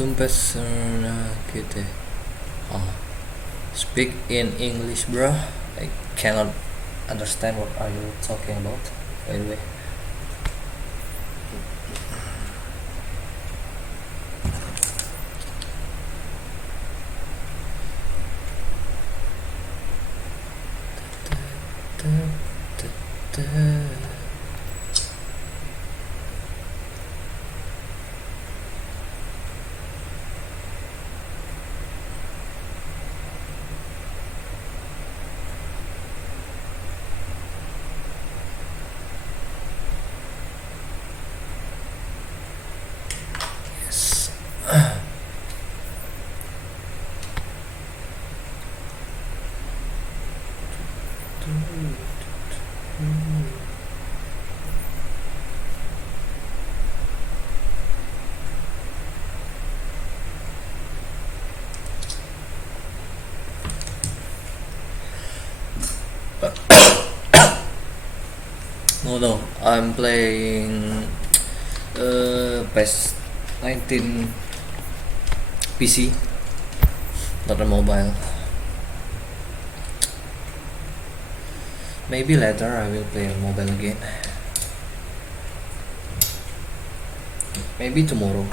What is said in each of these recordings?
Tumpes gitu. Speak in English, bro. I cannot understand what are you talking about. By the way. No, I'm playing PES 19 PC, not a mobile. Maybe later I will play on mobile again. Maybe tomorrow.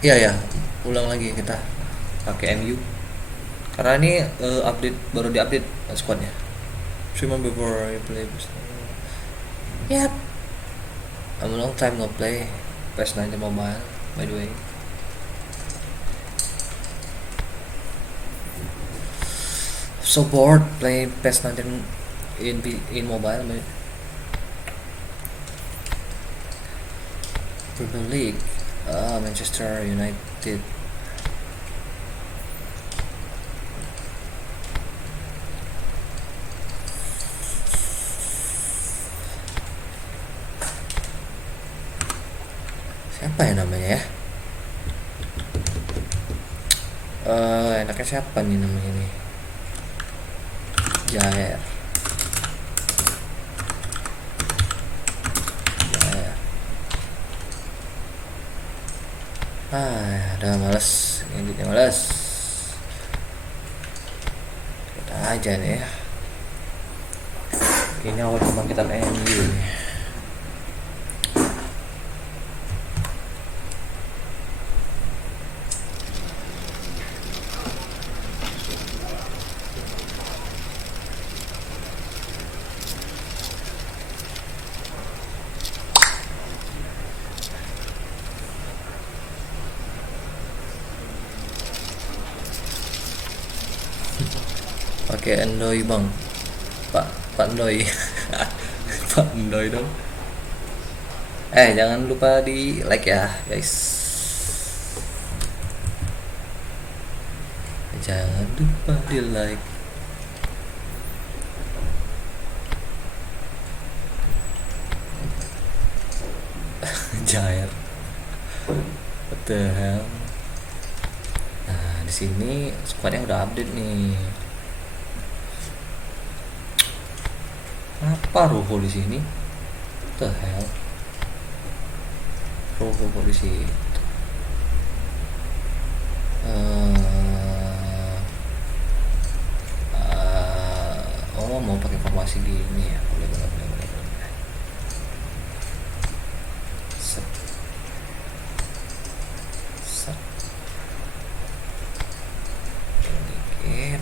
Ya, ulang lagi kita pakai MU karena ini update baru diupdate squadnya. Remember before I play Bersama. Yep, I'm a long time no play PES 19 mobile, by the way. So bored playing PES 19 in mobile. Kabylake, Manchester United. Siapa ya namanya ya? Enaknya siapa nih namanya nih? Jair. Udah males, editnya males. Kita aja nih ya. Ini awal kebangkitan MU nih. Pakai Endoy bang, Pak Endoy. Pak Endoy dong. Jangan lupa di like ya guys, jangan lupa di like. Jair, what the hell. Nah di sini squadnya udah update nih. Apa Roho di sini? The hell? Roho kok di situ? Oh mau pakai formasi gini ya? Boleh. Set. Dikit.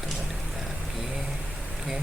Balik lagi. Oke.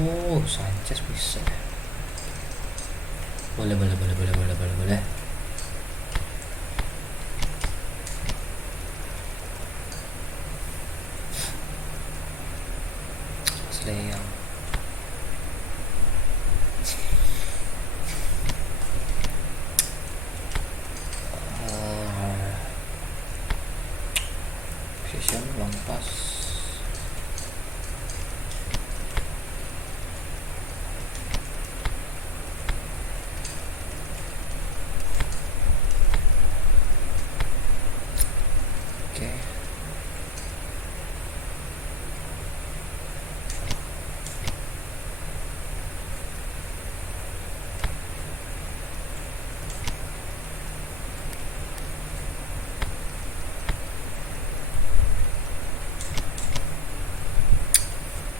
Oh, Sanchez bisa ya. Boleh. Slayang. Position long pass.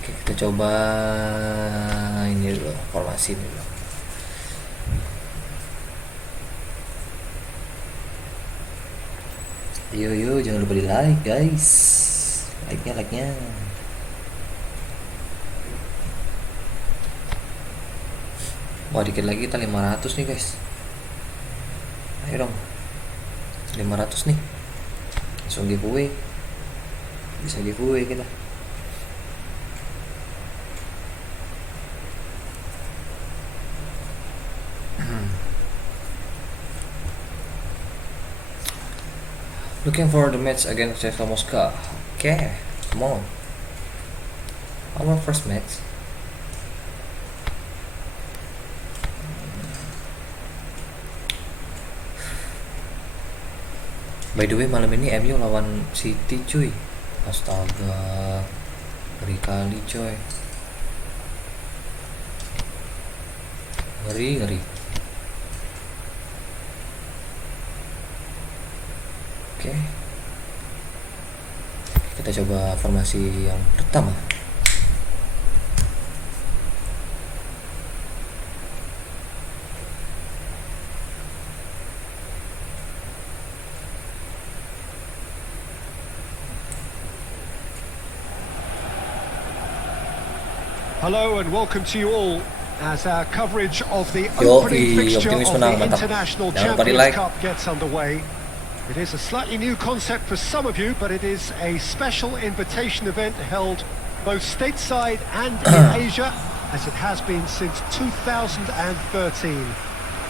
Kita coba ini dulu, formasi dulu. Yo, jangan lupa di like guys, like-nya. Wah dikit lagi kita 500 nih guys. Ayo dong, 500 nih, langsung giveaway. Bisa giveaway kita. Looking for the match against CSKA Moscow. Okay, come on. Our first match. By the way, malam ini MU lawan City cuy. Astaga, ngeri kali coy. Ngeri. Oke. Kita coba formasi yang pertama. Hello and welcome to you all as our coverage of the opening fixture of the International Champions Cup gets underway. It is a slightly new concept for some of you, but it is a special invitation event held both stateside and in Asia, as it has been since 2013.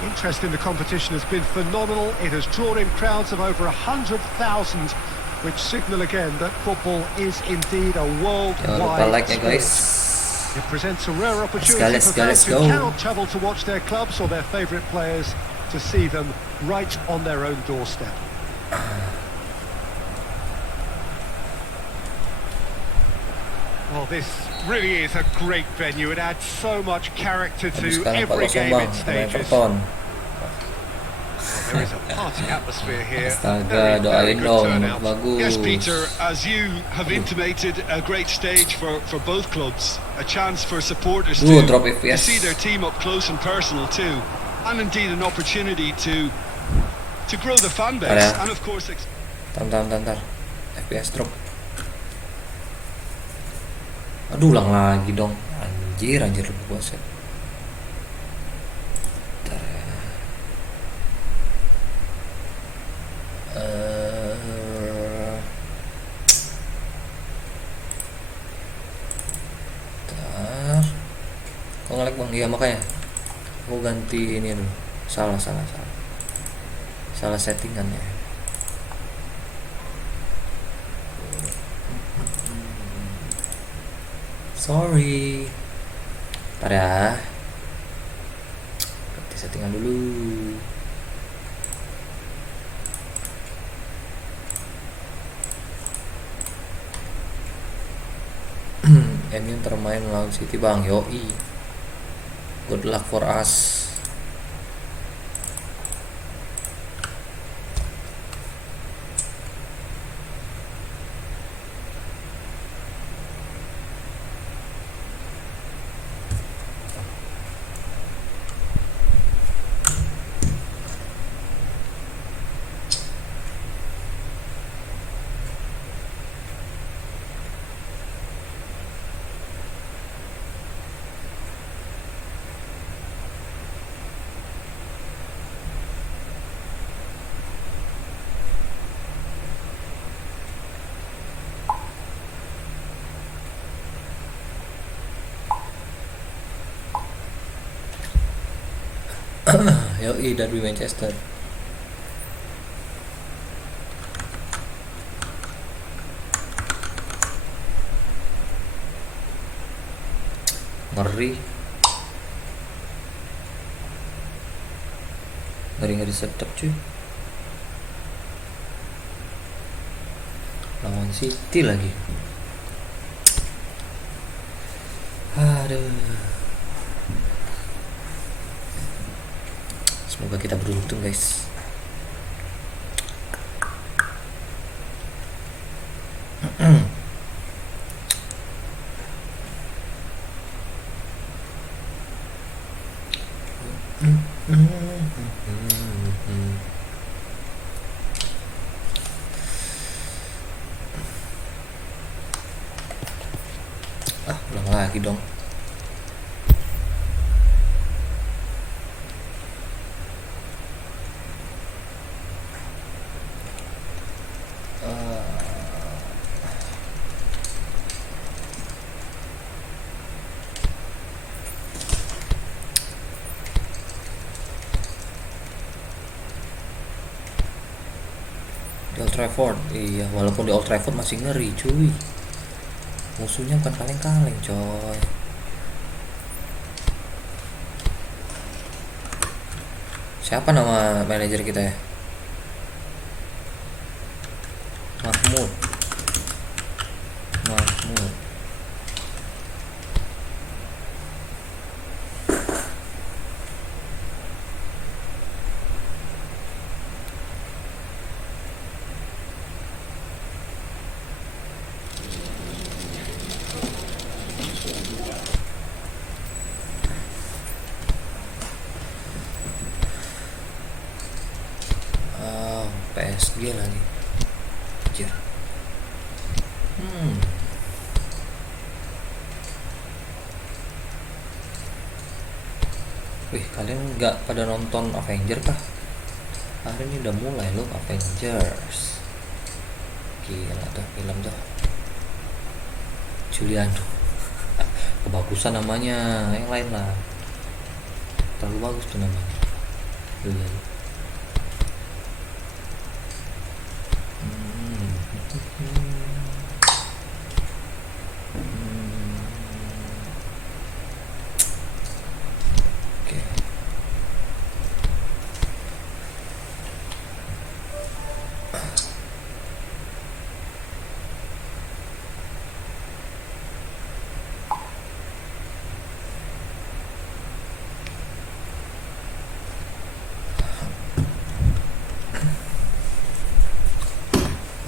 Interest in the competition has been phenomenal. It has drawn in crowds of over 100,000, which signal again that football is indeed a worldwide sport. It presents a rare opportunity for fans who cannot travel to watch their clubs or their favourite players to see them right on their own doorstep. Well, this really is a great venue. It adds so much character to every game it stages. There is a party atmosphere here. Astaga, doain dong, bagus. Yes, Peter, as you have intimated, a great stage for both clubs. A chance for supporters Drop to FPS. see their team up close and personal too. And indeed an opportunity to grow the fan base. And of course... Bentar. FPS drop. Aduh, ulang lagi dong. Anjir lupa gua set. Bentar ya. Bentar. Kok nge-lag bang? Iya makanya aku ganti ini dulu. Salah settingannya. Sorry. Ntar ya. Ganti settingan dulu. MU termain melawan City bang. Yoi. Good luck for us. Yoi, Derby Manchester. Ngeri disedap cuy. Lawan City lagi. Aduh. Semoga kita beruntung guys. Ulang lagi dong. Di Old Trafford, iya, walaupun di Old Trafford masih ngeri cuy. Musuhnya bukan kaleng-kaleng coy. Siapa nama manajer kita ya? Mahmud. PSG lagi. Anjir. Wih, kalian nggak pada nonton Avenger kah? Hari ini udah mulai loh Avengers. Gila tuh film tuh. Julian. Kebagusan namanya, yang lain lah. Terlalu bagus tuh namanya. Julian.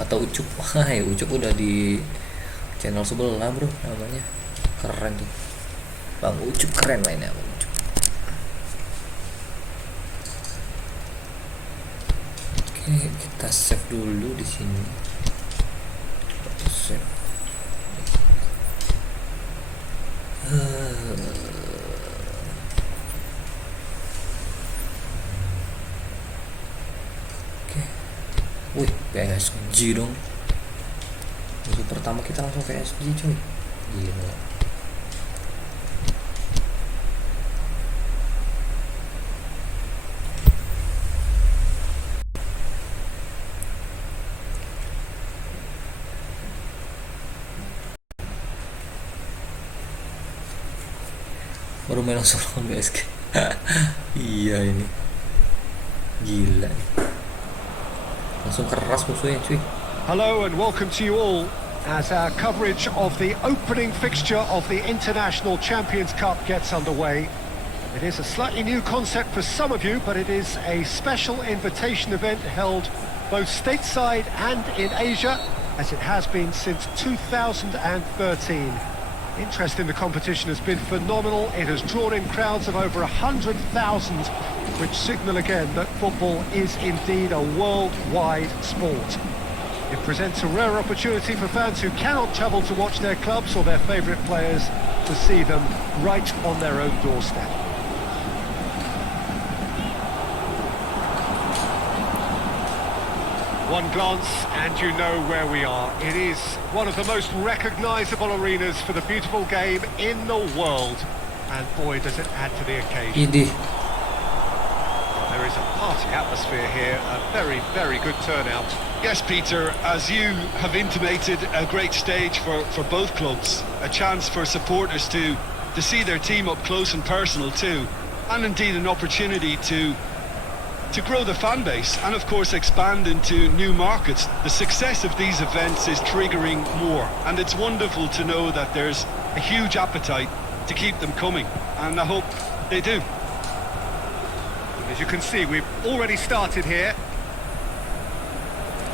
Atau Ucup. Hai, Ucup udah di channel sebelah bro, namanya keren tuh, Bang Ucup keren mainnya Bang Ucup. Oke, kita save dulu di sini. Save. Wih, PSG dong. Musuh pertama kita langsung PSG cuy. Gila. Baru main langsung lawan PSG. Iya ini. Gila nih. Langsung keras musuhnya cuy. Hello and welcome to you all as our coverage of the opening fixture of the International Champions Cup gets underway. It is a slightly new concept for some of you, but it is a special invitation event held both stateside and in Asia, as it has been since 2013. Interest in the competition has been phenomenal. It has drawn in crowds of over 100,000, which signal again that football is indeed a worldwide sport. It presents a rare opportunity for fans who cannot travel to watch their clubs or their favourite players to see them right on their own doorstep. One glance and you know where we are. It is one of the most recognisable arenas for the beautiful game in the world. And boy, does it add to the occasion. Well, there is a party atmosphere here, a very, very good turnout. Yes, Peter, as you have intimated, a great stage for both clubs. A chance for supporters to see their team up close and personal too. And indeed an opportunity to grow the fan base and of course expand into new markets. The success of these events is triggering more, and it's wonderful to know that there's a huge appetite to keep them coming, and I hope they do. As you can see, we've already started here.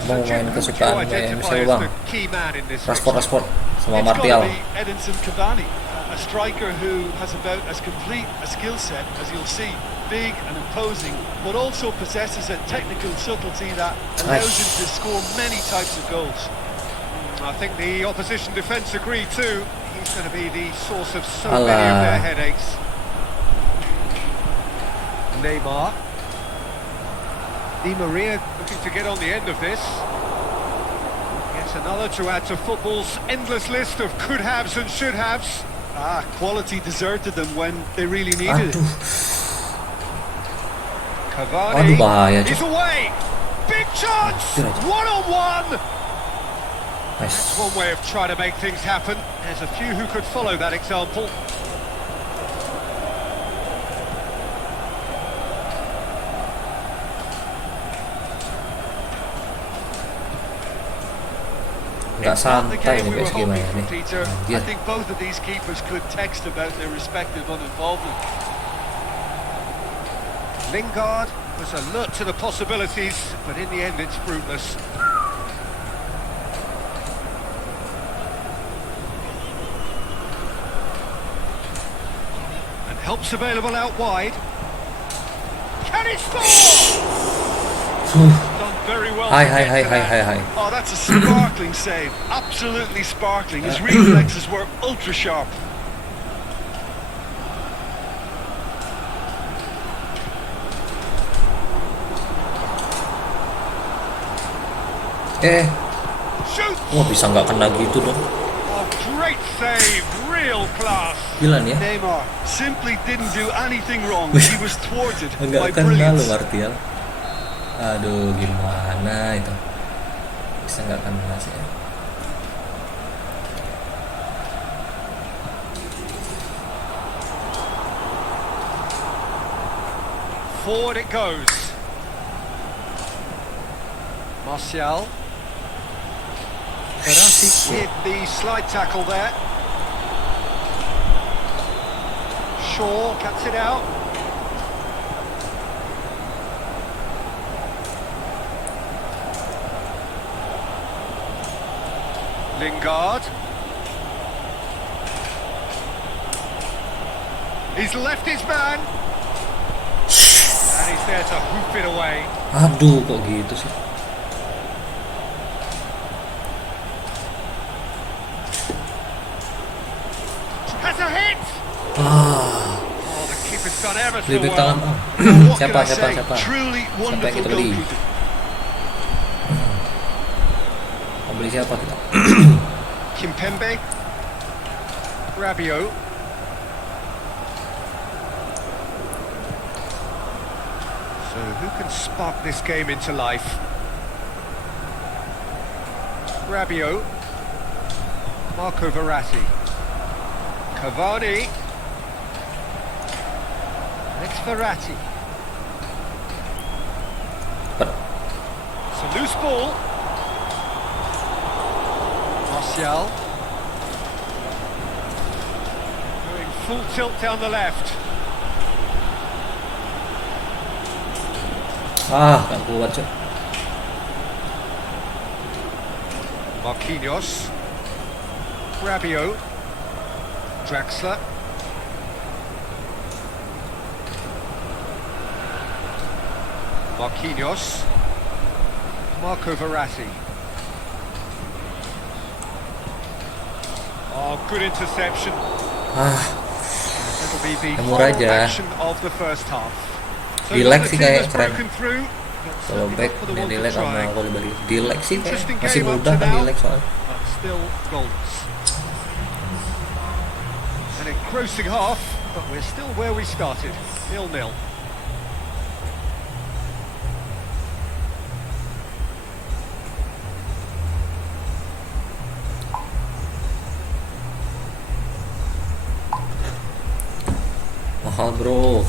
Mau main kesukaan MCU bang, Rashford sama Martial. Edinson Cavani, a striker who has about as complete a skill set as you'll see. Big and imposing, but also possesses a technical subtlety that allows him to score many types of goals. I think the opposition defence agree too. He's going to be the source of so many of their headaches. Neymar. Di Maria looking to get on the end of this. Gets another to add to football's endless list of could-haves and should-haves. Quality deserted them when they really needed it. Cavani, bahaya, he's away! Big chance! One-on-one! Nice. That's one way of trying to make things happen. There's a few who could follow that example. Nggak santai nih PSG mainnya nih. I think both of these keepers could text about their respective uninvolvement. Lingard was alert to the possibilities, but in the end it's fruitless. And help's available out wide. Can he score? Done very well. Hi. Oh, that's a sparkling save. Absolutely sparkling. His reflexes were ultra sharp. Wah, bisa nggak kena gitu dong. Great save, real class. Gila nih ya. Neymar simply didn't do anything wrong. He was thwarted by Nggak kena brilliance. lo Martial. Aduh, gimana itu? Bisa nggak kena sih ya. Forward it goes. Martial. Verratti with the slide tackle there. Shaw cuts it out. Lingard. He's left his man. And he's there to hoof it away. Aduh, kok gitu sih? Has a hit. Ah, Oh, the keeper's done ever so lebih well. tangan. What can siapa I say? siapa Truly siapa yang wonderful kita beli? goalkeeping. Mau beli siapa kita? Kimpembe. Rabiot. So who can spark this game into life? Rabiot. Marco Verratti. Cavani. It's Verratti. It's a loose ball. Martial. Going full tilt down the left. Ah, nggak kuat cuy. Marquinhos. Rabiot. Draxler. Marquinhos. Marco Verratti. Oh, good interception. Ah, That'll be the Temur final aja. action of the first half. So Dilek the sih team kayak has keren. broken through, but Kalau certainly back not for the ini want of Dilek sama trying. Kabylake. Dilek sih kayak Interesting masih game up muda to kan now. Dilek soalnya. But still goals. An engrossing half, but we're still where we started, 0-0. Mahal bro.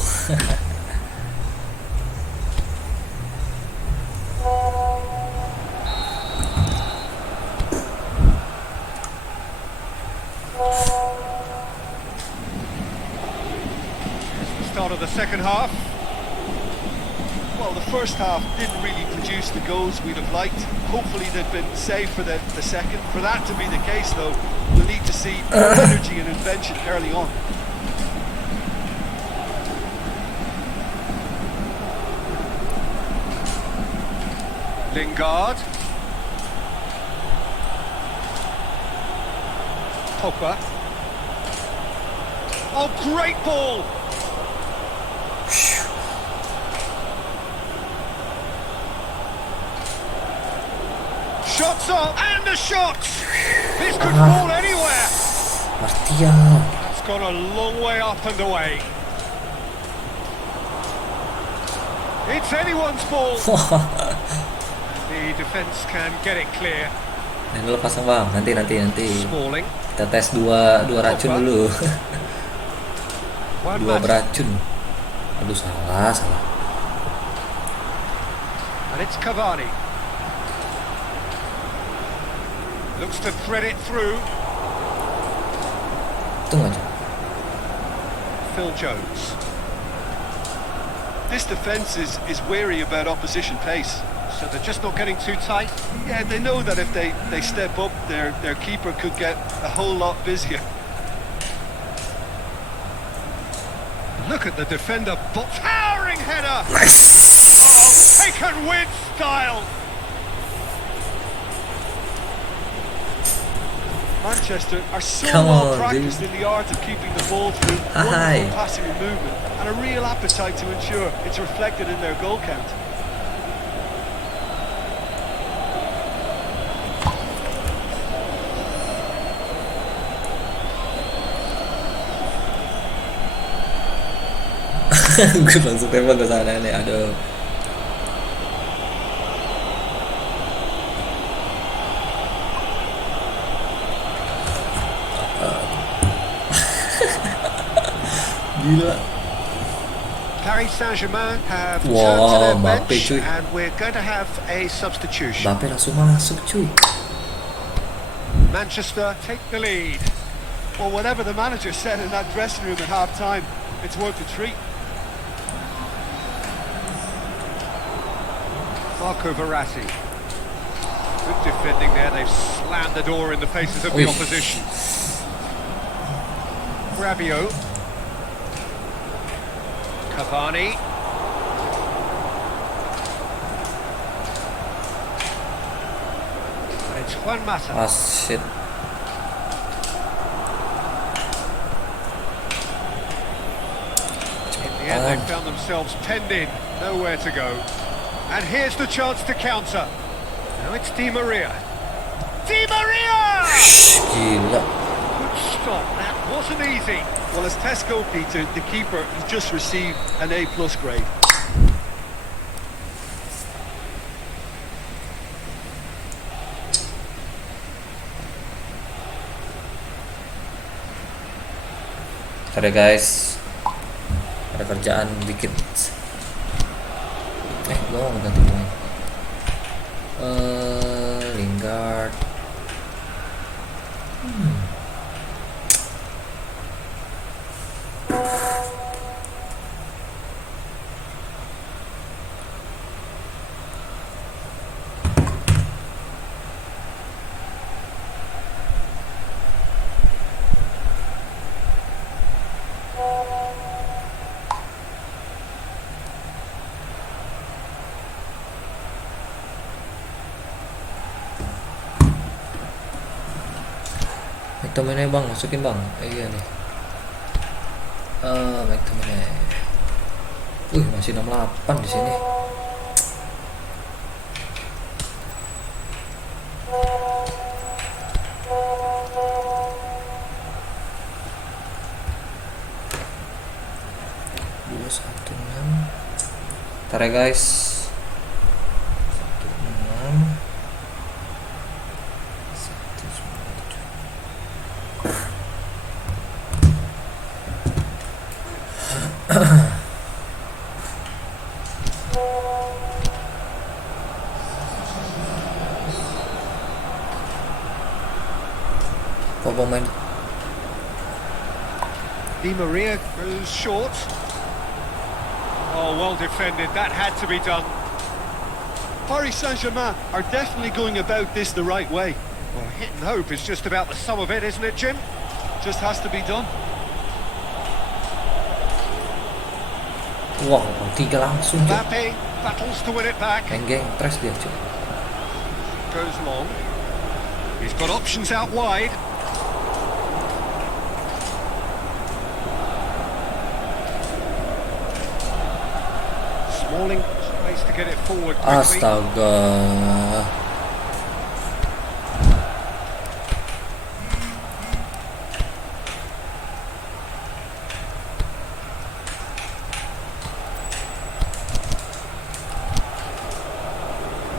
The start of the second half. Well, the first half didn't really produce the goals we'd have liked. Hopefully they'd been saved for the second. For that to be the case, though, we'll need to see more energy and invention early on. Lingard. Pogba. Oh, great ball! Shots on, and the shot! This could fall anywhere! Martial. That's gone a long way up and away. It's anyone's ball! The defence can get it clear. Ini dulu pasang bang. Nanti. Smalling. Kita tes dua racun dulu. One Dua match. beracun. Aduh salah. And it's Cavani. Looks to thread it through. Tunggu aja. Phil Jones. This defence is wary about opposition pace. So they're just not getting too tight. Yeah, they know that if they step up, their keeper could get a whole lot busier. Look at the defender. Towering header. Nice. Oh, taken with style. Manchester are so Come well on, practiced dude. in the art of keeping the ball through Hi. wonderful passing and movement, and a real appetite to ensure it's reflected in their goal count. Gue langsung tembak ke sana nih, aduh. Gila. Paris Saint-Germain have turned to Wow, their Mbappe, bench, cuy. and we're going to have a substitution. Mbappe langsung masuk, cuy. Manchester take the lead. Well, whatever the manager said in that dressing room at half-time, it's worth a treat. Marco Verratti. Good defending there. They've slammed the door in the faces of the Oof. opposition. Rabiot. Cavani. And it's Juan Mata. Ah, shit. In the end, they found themselves penned in, nowhere to go. And here's the chance to counter. Now it's Di Maria. Di Maria! Gila. Good stop, that wasn't easy. Well, as Tesco, Peter, the keeper, he's just received an A+ grade. Ada guys, ada kerjaan dikit. Gua mau ganti pemain. Lingard. McTominay bang, masukin bang. Iya nih. McTominay. Masih 68 di sini. Ntar ya guys. 16. Pemain Di Maria goes short. Oh, well defended. That had to be done. Paris Saint-Germain are definitely going about this the right way. Well, hit and hope is just about the sum of it, isn't it, Jim? Just has to be done. Wow, 3 langsung cuy. Mbappe battles to win it back. Geng press dia cuy. Goes long. He's got options out wide. Smalling tries to get it forward quickly. Astaga.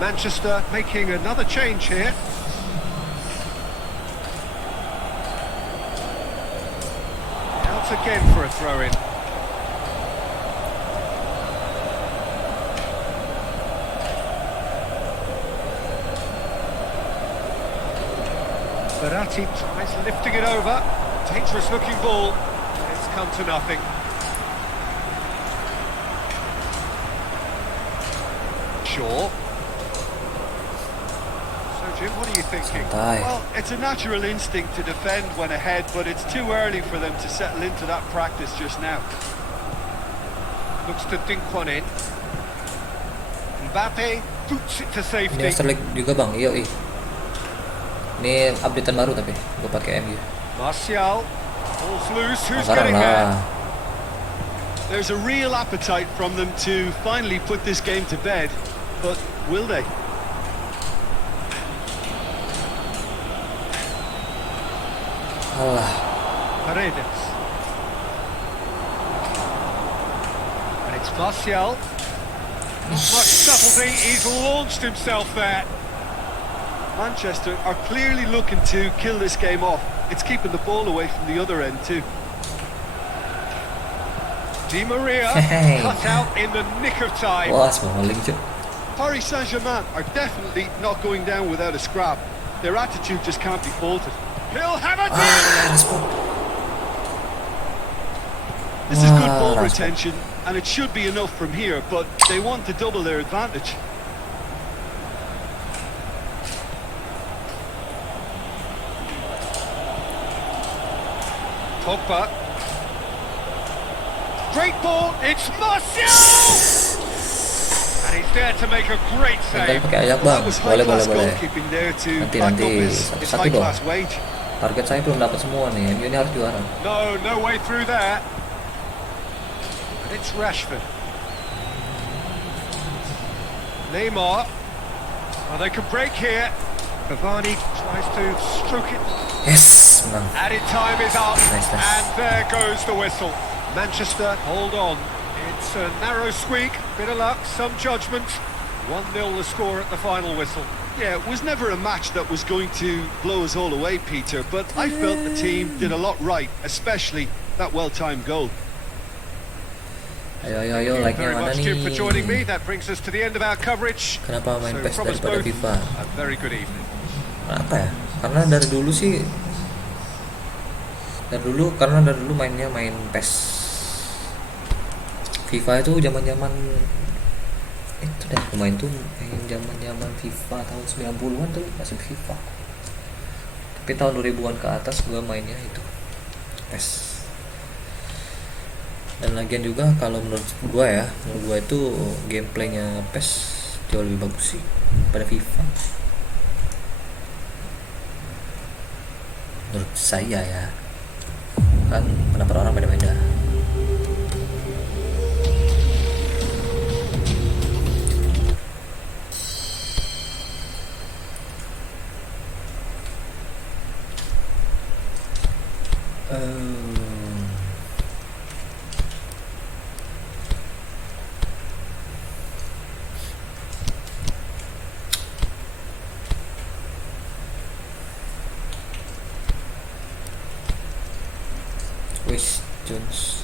Manchester making another change here. Out again for a throw-in. Verratti tries lifting it over. Dangerous looking ball. It's come to nothing. Shaw. So Jim, what are you thinking? Santai. Well, it's a natural instinct to defend when ahead, but it's too early for them to settle into that practice just now. Looks to dink one in. Mbappe boots it to safety. Ini Master League juga bang, iya. Ini updatean baru tapi gue pakai MU. Martial, ball's loose. Who's Sekarang getting there? lah. There's a real appetite from them to finally put this game to bed, but will they? Alah. Paredes. Martial. Not much subtlety, he's launched himself there. Manchester are clearly looking to kill this game off. It's keeping the ball away from the other end too. Di Maria cut out in the nick of time. Wah, smalling cuy. Paris Saint-Germain are definitely not going down without a scrap. Their attitude just can't be faulted. He'll have it. This is good ball retention, and it should be enough from here, but they want to double their advantage. Pogba. Great ball, it's Martial! And he's there to make a great Tinggal save. pakai ayak bang. That was high-class Boleh. goalkeeping there to Nanti back up his satu-satu dong. high-class wage. Target saya belum dapat semua nih. MU ini harus juara. No way through there. And it's Rashford. Neymar. Oh, they could break here. Cavani tries to stroke it. Yes, menang. Added time is up. Nice. And there goes the whistle. Manchester, hold on. It's a narrow squeak, bit of luck, some judgment. 1-0 the score at the final whistle. Yeah, it was never a match that was going to blow us all away, Peter, but I felt the team did a lot right, especially that well-timed goal. Ayo, like-nya Very mana much, Jim, for joining me. nih? That brings us to the end of our coverage. Kenapa main So PES from us daripada both, FIFA? a very good evening. Kenapa ya? Karena dari dulu mainnya main PES. FIFA itu zaman-zaman itu dah main tuh main zaman-zaman FIFA tahun 90-an tuh masih FIFA. Tapi tahun 2000-an ke atas gua mainnya itu PES. Dan lagian juga kalau menurut gua itu gameplaynya PES jauh lebih bagus sih pada FIFA. Menurut saya ya, kan pendapat orang beda-beda. Questions.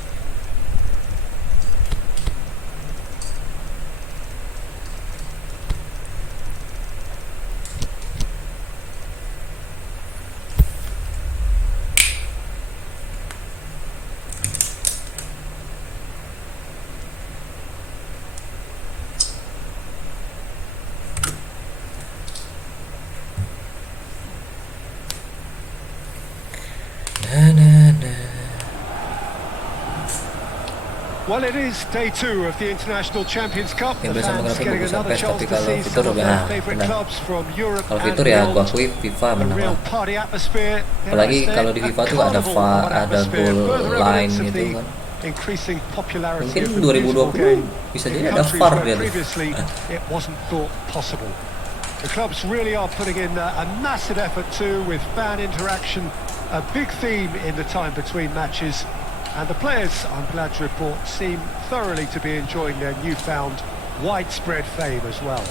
Well, it is day 2 of the International Champions Cup. The Yang fans biasa getting bagus another PES, chance tapi to kalau see fitur some of udah their favourite menang. clubs from Europe Kalau and fitur ya gua beyond. akui FIFA A menang real lah. party atmosphere. Apalagi kalau di FIFA tuh ada ada goal line gitu kan. Increasing popularity Mungkin of the beautiful 2020 game bisa in jadi ada countries VAR where dia. previously it wasn't thought possible. The clubs really are putting in a massive effort too, with fan interaction a big theme in the time between matches. And the players, I'm glad to report, seem thoroughly to be enjoying their newfound widespread fame as well.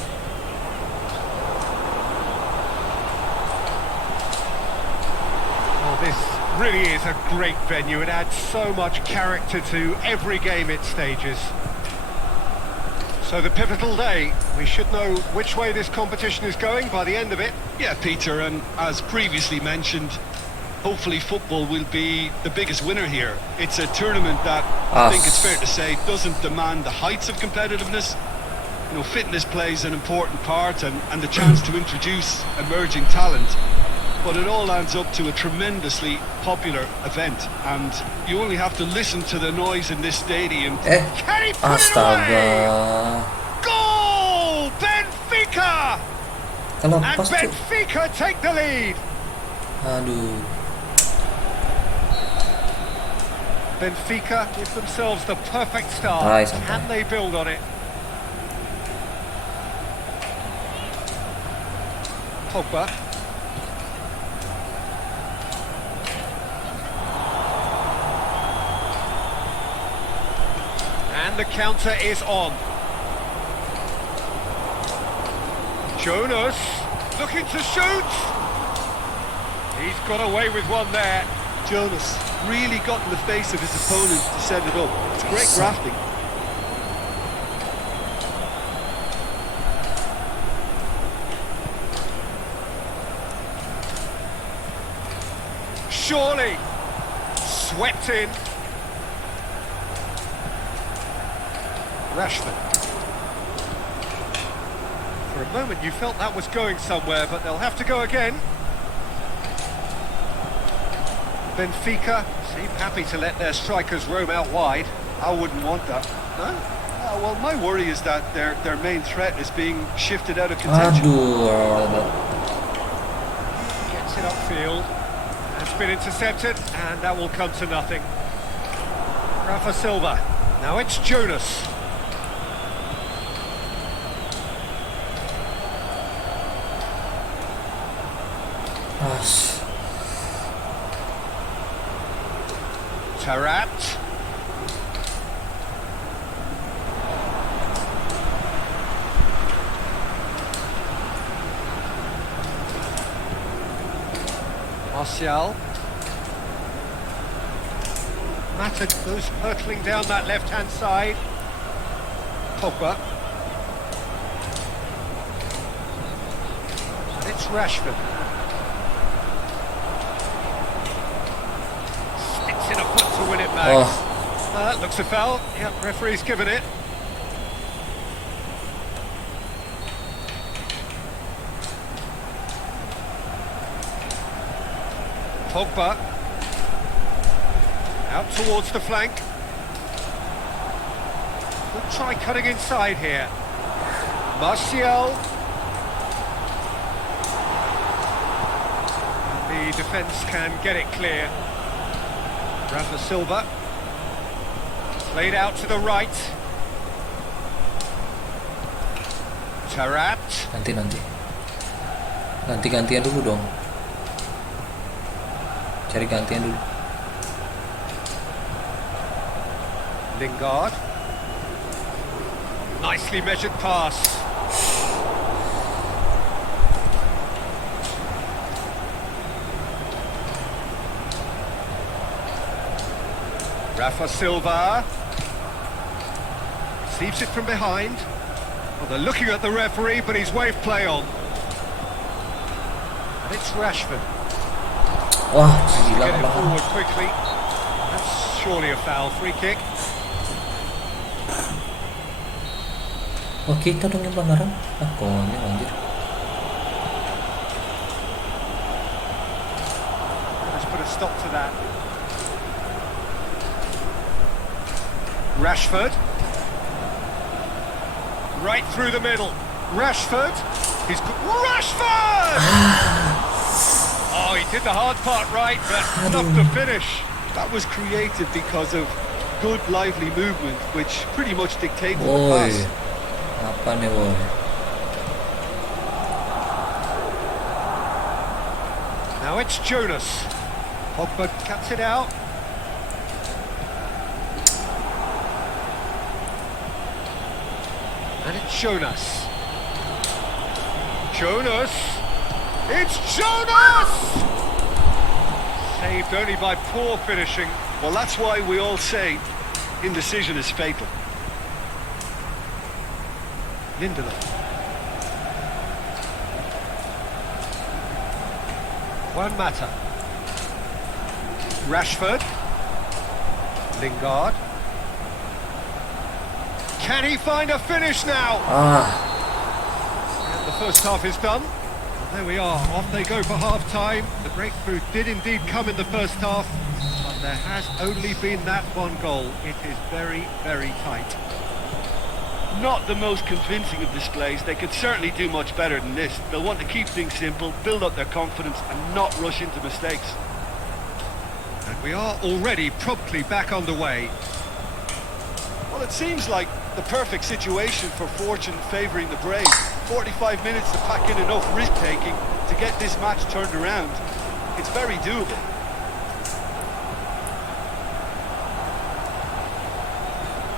Oh, this really is a great venue. It adds so much character to every game it stages. So the pivotal day, we should know which way this competition is going by the end of it. Yeah, Peter, and as previously mentioned, hopefully football will be the biggest winner here. It's a tournament that I think it's fair to say doesn't demand the heights of competitiveness. You know, fitness plays an important part and the chance to introduce emerging talent. But it all adds up to a tremendously popular event, and you only have to listen to the noise in this stadium. Can he put it away? Goal! Benfica! And Benfica take the lead. Aduh. Benfica give themselves the perfect start. Can they build on it? Pogba. And And the counter is on. Jonas looking to shoot. He's got away with one there. Jonas really got in the face of his opponent to set it up. It's great grafting. Surely swept in. Rashford. For a moment you felt that was going somewhere, but they'll have to go again. Benfica seem happy to let their strikers roam out wide. I wouldn't want that. No? Well, my worry is that their main threat is being shifted out of contention. Gets it upfield. Has been intercepted, and that will come to nothing. Rafa Silva. Now it's Jonas. Tarat. Martial. Mata goes hurtling down that left-hand side. Pogba. And it's Rashford. Sticks in a foot to win it back. That looks a foul. Yep, referee's given it. Pogba. Out towards the flank. Could try cutting inside here. Martial. The defence can get it clear. Rafa Silva. Played out to the right. Tarat. Nanti gantian dulu dong. Cari gantian dulu. Lingard. Nicely measured pass. Rafa Silva. Receives it from behind. Well, they're looking at the referee, but he's waved play on. And it's Rashford. Wah, Get it forward quickly. That's surely a foul. Free kick. Wah, kita dong yang pelanggaran. Konyol anjir. Let's put a stop to that. Rashford. Right through the middle. Rashford. He's Rashford! Oh, he did the hard part right, but not the finish. That was created because of good, lively movement, which pretty much dictated the pass. Apa nih, boy? Now it's Jonas. Pogba cuts it out. And it's Jonas. Jonas! It's Jonas! Saved only by poor finishing. Well, that's why we all say indecision is fatal. Lindelof. Juan Mata. Rashford. Lingard. Can he find a finish now? And the first half is done. There we are, off they go for half-time. The breakthrough did indeed come in the first half, but there has only been that one goal. It is very, very tight. Not the most convincing of displays. They could certainly do much better than this. They'll want to keep things simple, build up their confidence and not rush into mistakes. And we are already promptly back underway. Well, it seems like the perfect situation for fortune favouring the brave. 45 minutes to pack in enough risk-taking to get this match turned around. It's very doable.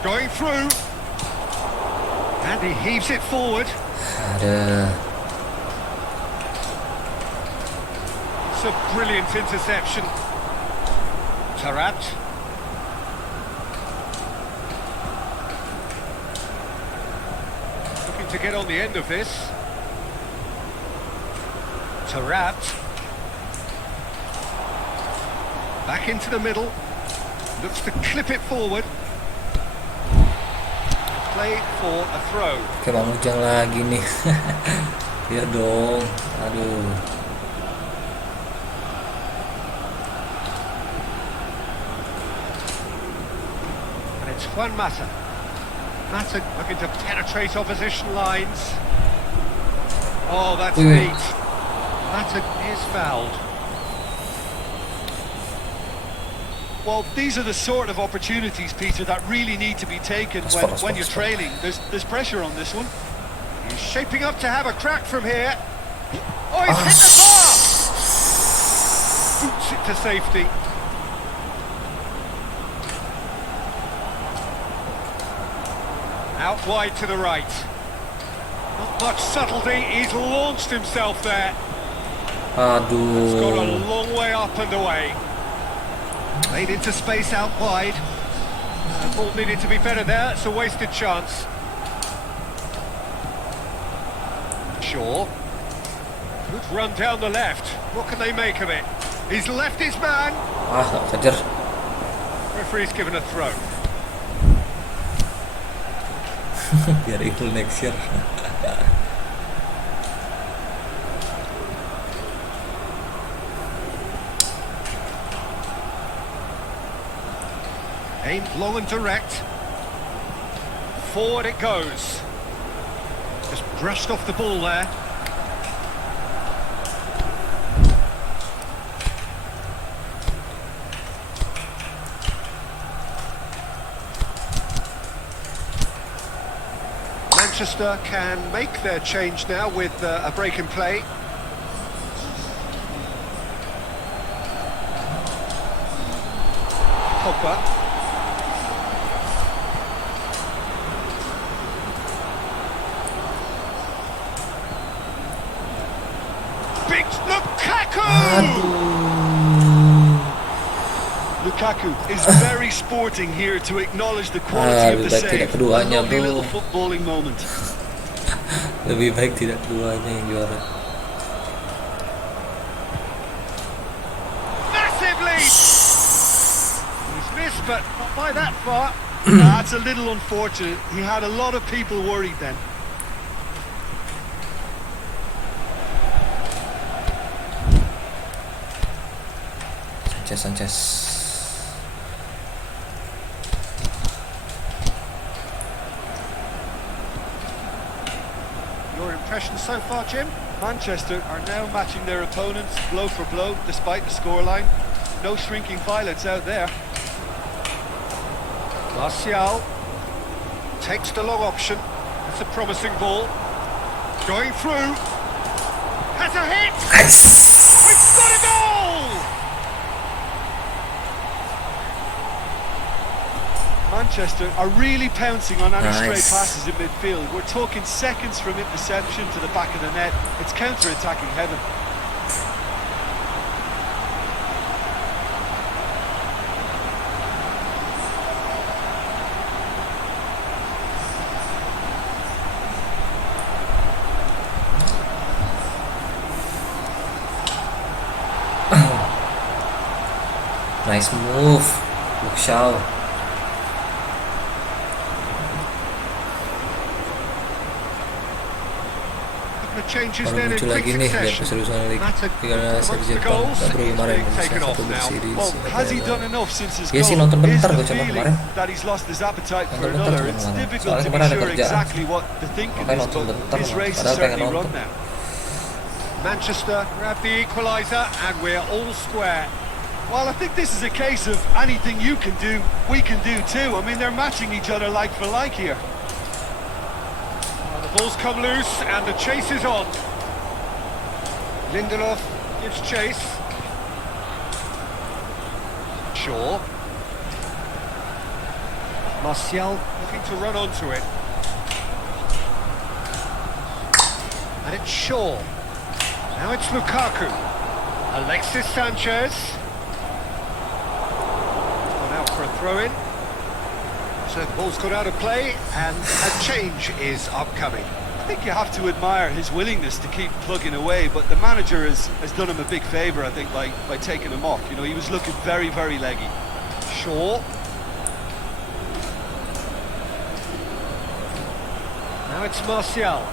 Going through. And he heaves it forward. Ada. It's a brilliant interception. Tarat. Looking to get on the end of this. Tarat. Back into the middle. Looks to clip it forward. Play for a throw. Oke, Bang Ujang lagi nih. Ya dong. Aduh. And it's Juan Mata. Mata looking to penetrate opposition lines. Oh, that's neat. Mata is fouled. Well, these are the sort of opportunities, Peter, that really need to be taken when you're trailing. There's pressure on this one. He's shaping up to have a crack from here. Oh, he's hit the bar! Boots it to safety. Out wide to the right. Not much subtlety, he's launched himself there. Aduh. It's got a long way up and away. Played into space out wide. The ball needed to be better there, it's a wasted chance. Shaw. Good run down the left. What can they make of it? He's left his man. Gak kejar. Referee's given a throw. Biar ikut next year. Aimed long and direct. Forward it goes. Just brushed off the ball there. Manchester can make their change now with a break in play. Pogba. Lukaku is very sporting here to acknowledge the quality of the save. A lovely little footballing moment. Lebih baik tidak keduanya yang juara. Massive lead. He's missed, but not by that far. That's a little unfortunate. He had a lot of people worried then. Sanchez. Your impression so far, Jim? Manchester are now matching their opponents blow for blow despite the scoreline. No shrinking violets out there. Martial takes the long option. It's a promising ball. Going through. Has a hit! We've got a goal! Manchester are really pouncing on any stray passes in midfield. We're talking seconds from interception to the back of the net. It's counter-attacking heaven. Nice move, Luke Shaw. Baru muncul lagi nih, lihat keseriusan lagi. Karena seri Jepang gak perlu kemarin Indonesia satu bersih di ya sih nonton bentar gue coba kemarin. Nonton bentar cuma kemarin. Soalnya kemarin ada kerjaan. Makanya nonton bentar, padahal pengen nonton. Manchester grab the equaliser and we're all square. Well, I think this is a case of anything you can do, we can do too. I mean, they're matching each other like for like here. The ball's come loose and the chase is on. Lindelof gives chase. Shaw. Martial looking to run onto it. And it's Shaw. Now it's Lukaku. Alexis Sanchez. Gone out for a throw-in. So the ball's got out of play, and a change is upcoming. I think you have to admire his willingness to keep plugging away, but the manager has done him a big favour, I think, by taking him off. You know, he was looking very, very leggy. Shaw. Now it's Martial.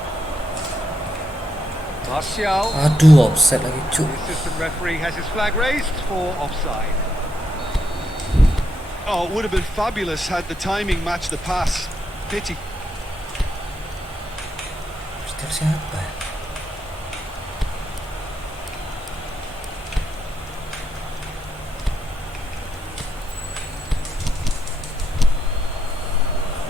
Martial. Aduh, offside lagi cuy. The assistant referee has his flag raised for offside. Oh, it would have been fabulous had the timing matched the pass. Pity. Mister siapa?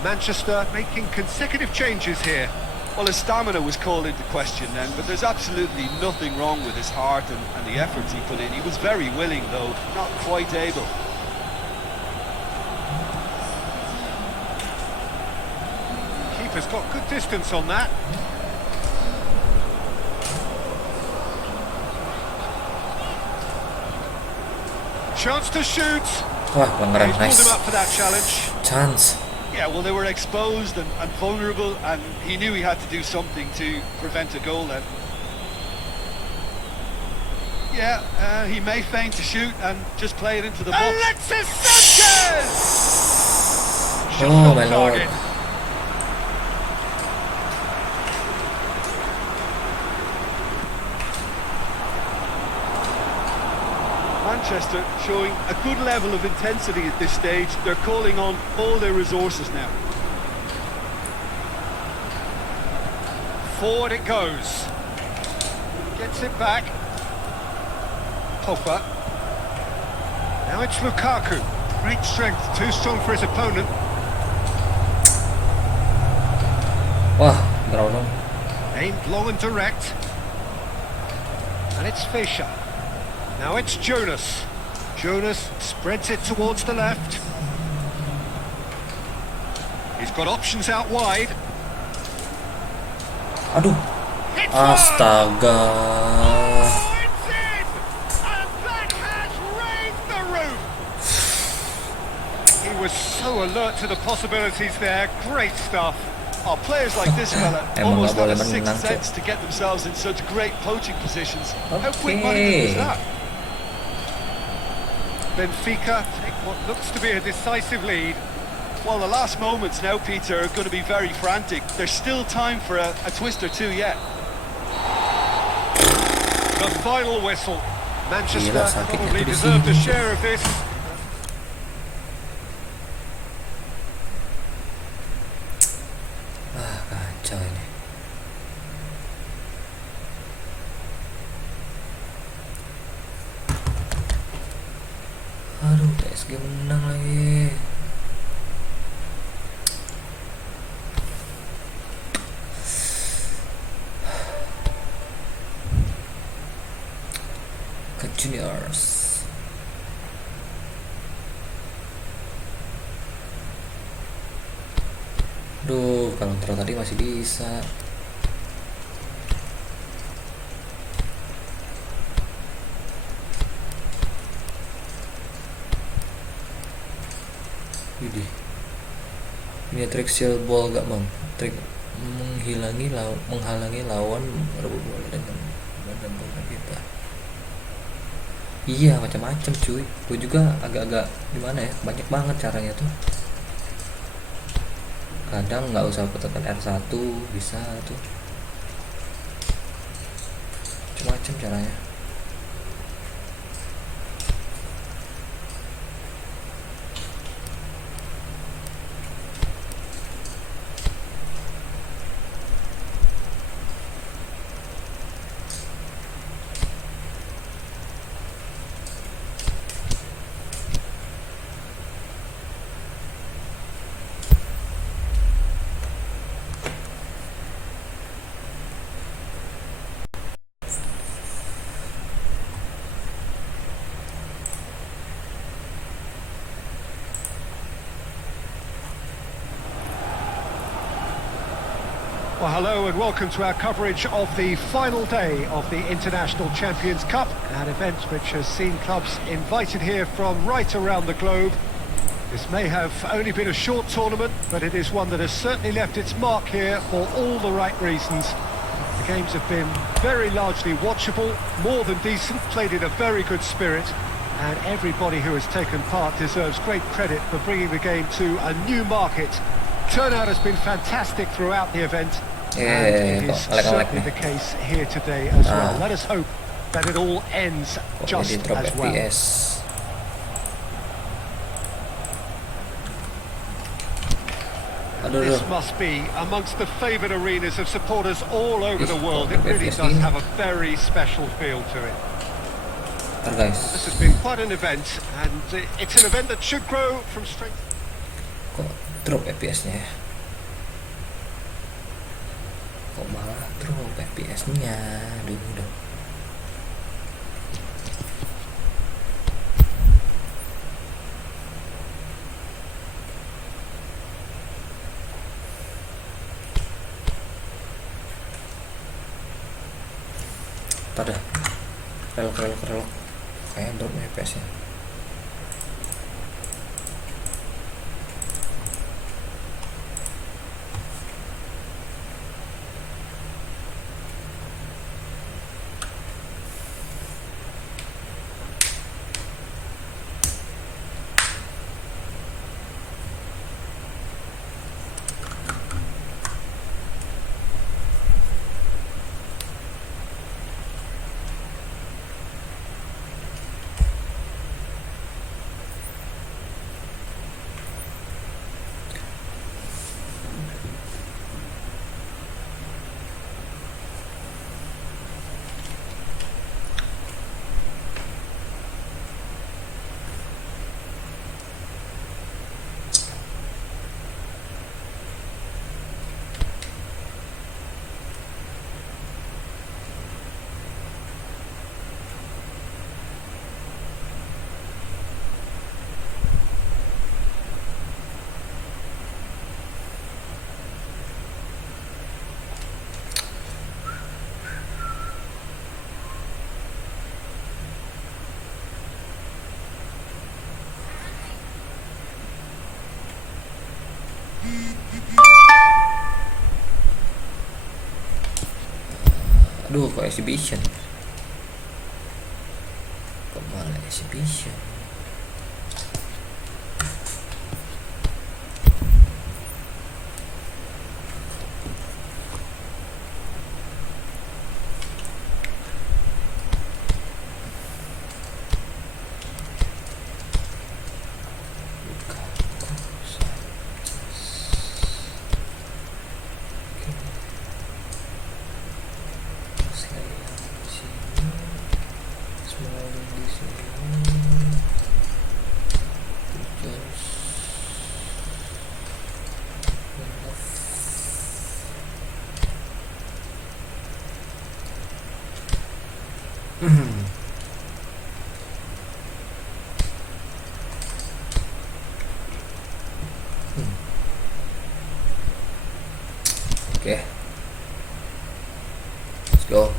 Manchester making consecutive changes here. Well, his stamina was called into question then, but there's absolutely nothing wrong with his heart and the efforts he put in. He was very willing, though, not quite able. Keeper's got good distance on that. Chance to shoot. Wah, pelanggaran, He's pulled nice. him up for that challenge. Chance. Yeah, well, they were exposed and vulnerable, and he knew he had to do something to prevent a goal then. Yeah, he may feign to shoot and just play it into the box. Alexis Sanchez! Shot Oh, on my lord. target. Manchester showing a good level of intensity at this stage. They're calling on all their resources now. Forward it goes. Gets it back. Pogba. Now it's Lukaku. Great strength, too strong for his opponent. Wah, draw dong. Aimed long and direct. And it's Fischer. Now it's Jonas. Jonas spreads it towards the left. He's got options out wide. Aduh. Hits one! Astaga. Oh, it's in! And that has raised the roof! He was so alert to the possibilities there. Great stuff. Oh, players like this fella Emang almost nggak have a boleh menang, sixth Cuk. sense to get themselves in such great poaching positions. How quick-minded Okay. was that? Benfica take what looks to be a decisive lead. Well, the last moments now, Peter, are going to be very frantic. There's still time for a twist or two yet. The final whistle. Manchester Gila, sakitnya probably tuh di deserved a sini. share of this. Ah, kacau ini. Aduh, PSG menang lagi. Ke Juniors. Duh, kalau terus tadi masih bisa. Widih. Ini trik shield ball gak bang? Trik menghalangi lawan merebut bola dengan badan bola kita. Iya, macam-macam cuy. Gue juga agak-agak gimana ya? Banyak banget caranya tuh. Kadang nggak usah tekan R1 bisa tuh. Macam-macam caranya. Well, hello and welcome to our coverage of the final day of the International Champions Cup, an event which has seen clubs invited here from right around the globe. This may have only been a short tournament, but it is one that has certainly left its mark here for all the right reasons. The games have been very largely watchable, more than decent, played in a very good spirit, and everybody who has taken part deserves great credit for bringing the game to a new market. Turnout has been fantastic throughout the event, and it is certainly the case here today as well. Let us hope that it all ends just as well. This must be amongst the favoured arenas of supporters all over the world. It really does have a very special feel to it. This has been quite an event, and it's an event that should grow from strength. Kok drop FPS-nya ya? Kok malah drop FPS-nya? Duh. Ntar dah, relok kayak drop FPS-nya. Aduh, kok exhibition? Kok malah exhibition? Okay, let's go.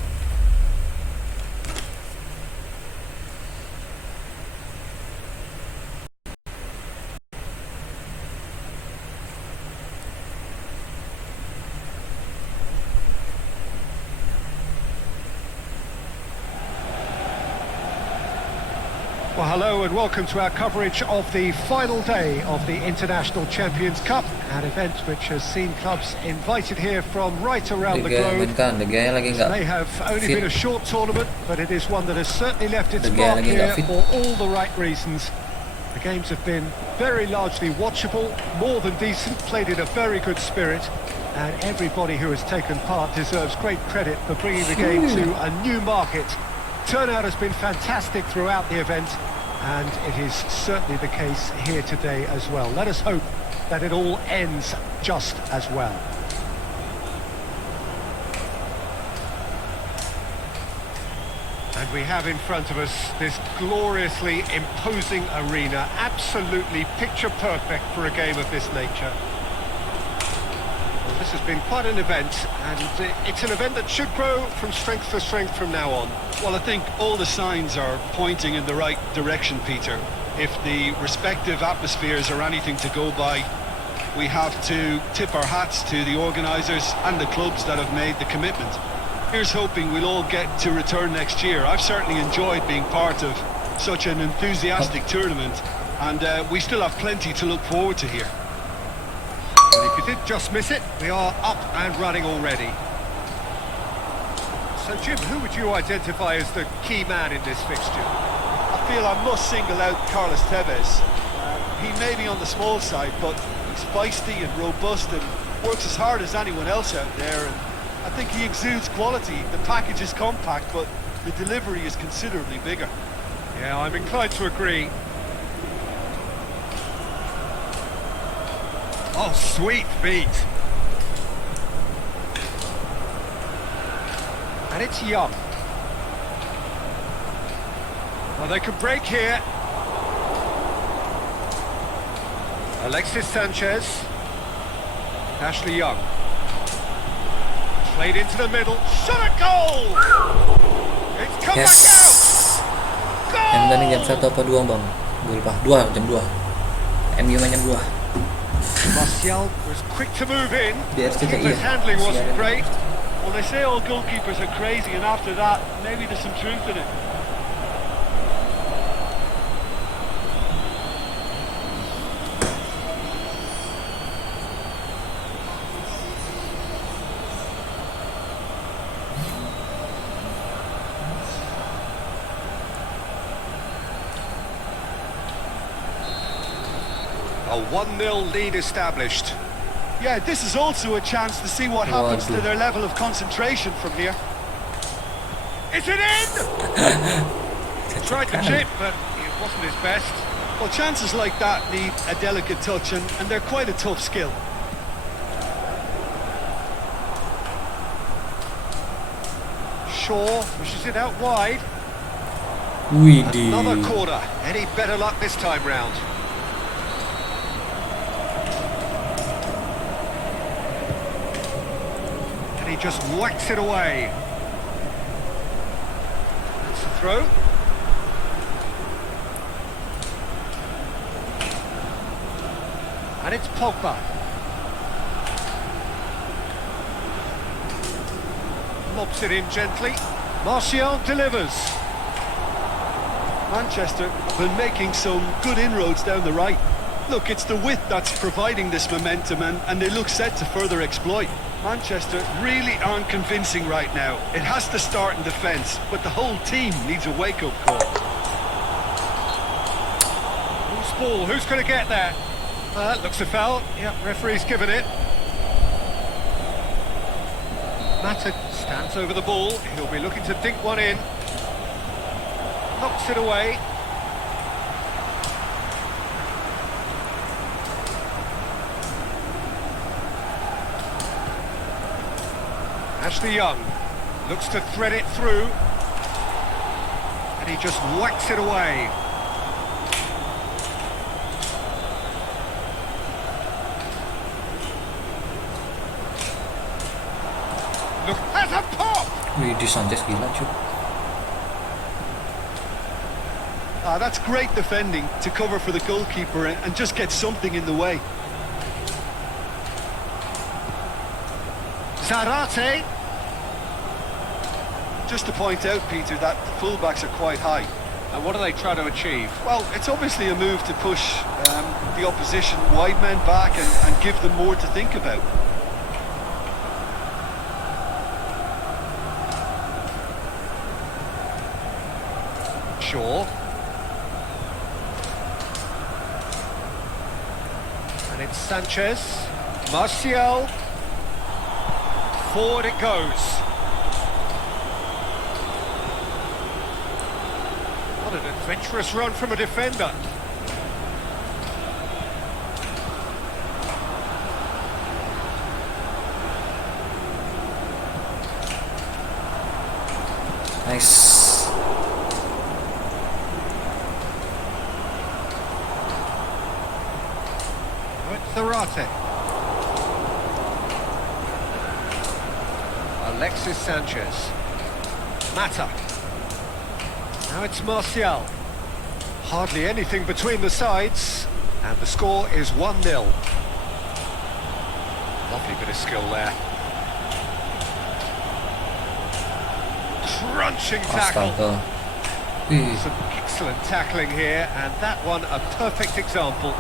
Well, hello and welcome to our coverage of the final day of the International Champions Cup, an event which has seen clubs invited here from right around the globe. This may have only been a short tournament, but it is one that has certainly left its mark here for all the right reasons. The games have been very largely watchable, more than decent, played in a very good spirit, and everybody who has taken part deserves great credit for bringing the game to a new market. Turnout has been fantastic throughout the event, and it is certainly the case here today as well. Let us hope that it all ends just as well. And we have in front of us this gloriously imposing arena, absolutely picture perfect for a game of this nature. This has been quite an event, and it's an event that should grow from strength to strength from now on. Well, I think all the signs are pointing in the right direction, Peter. If the respective atmospheres are anything to go by, we have to tip our hats to the organisers and the clubs that have made the commitment. Here's hoping we'll all get to return next year. I've certainly enjoyed being part of such an enthusiastic tournament, and we still have plenty to look forward to here. And if you did just miss it, we are up and running already. So, Jim, who would you identify as the key man in this fixture? I feel I must single out Carlos Tevez. He may be on the small side, but he's feisty and robust and works as hard as anyone else out there. And I think he exudes quality. The package is compact, but the delivery is considerably bigger. Yeah, I'm inclined to agree. Oh, sweet feet. And it's Young. Well, they could break here. Alexis Sanchez. Ashley Young. Played into the middle. Shot a goal! It's come back out! Goal! Yang tadi jam 1 apa 2 bang? Gue lupa. 2, jam 2. MU main jam 2. Martial was quick to move in. His handling wasn't great. Well, they say all goalkeepers are crazy, and after that, maybe there's some truth in it. A 1-0 lead established. Yeah, this is also a chance to see what happens to their level of concentration from here. Is it in? Tried to chip, but it wasn't his best. Well, chances like that need a delicate touch, and they're quite a tough skill. Shaw pushes it out wide. Widih. Another corner. Any better luck this time round? And he just whacks it away. That's the throw. And it's Pogba. Lobs it in gently. Martial delivers. Manchester have been making some good inroads down the right. Look, it's the width that's providing this momentum, and they look set to further exploit. Manchester really aren't convincing right now. It has to start in defence, but the whole team needs a wake-up call. Loose ball, who's going to get there? That looks a foul. Yep, referee's given it. Mata stands over the ball. He'll be looking to dink one in. Knocks it away. Ashley Young looks to thread it through. And he just whacks it away. Look, has a pop! Widih, Sanchez gila cuy. That's great defending to cover for the goalkeeper and just get something in the way. Zarate. Just to point out, Peter, that the fullbacks are quite high. And what do they try to achieve? Well, it's obviously a move to push the opposition wide men back and give them more to think about. Shaw. And it's Sanchez. Martial. Forward it goes. What an adventurous run from a defender. Nice. Zarate. Alexis Sanchez. Mata. Now it's Martial. Hardly anything between the sides, and the score is 1-0. Lovely bit of skill there. Crunching tackle. Some excellent tackling here, and that one a perfect example.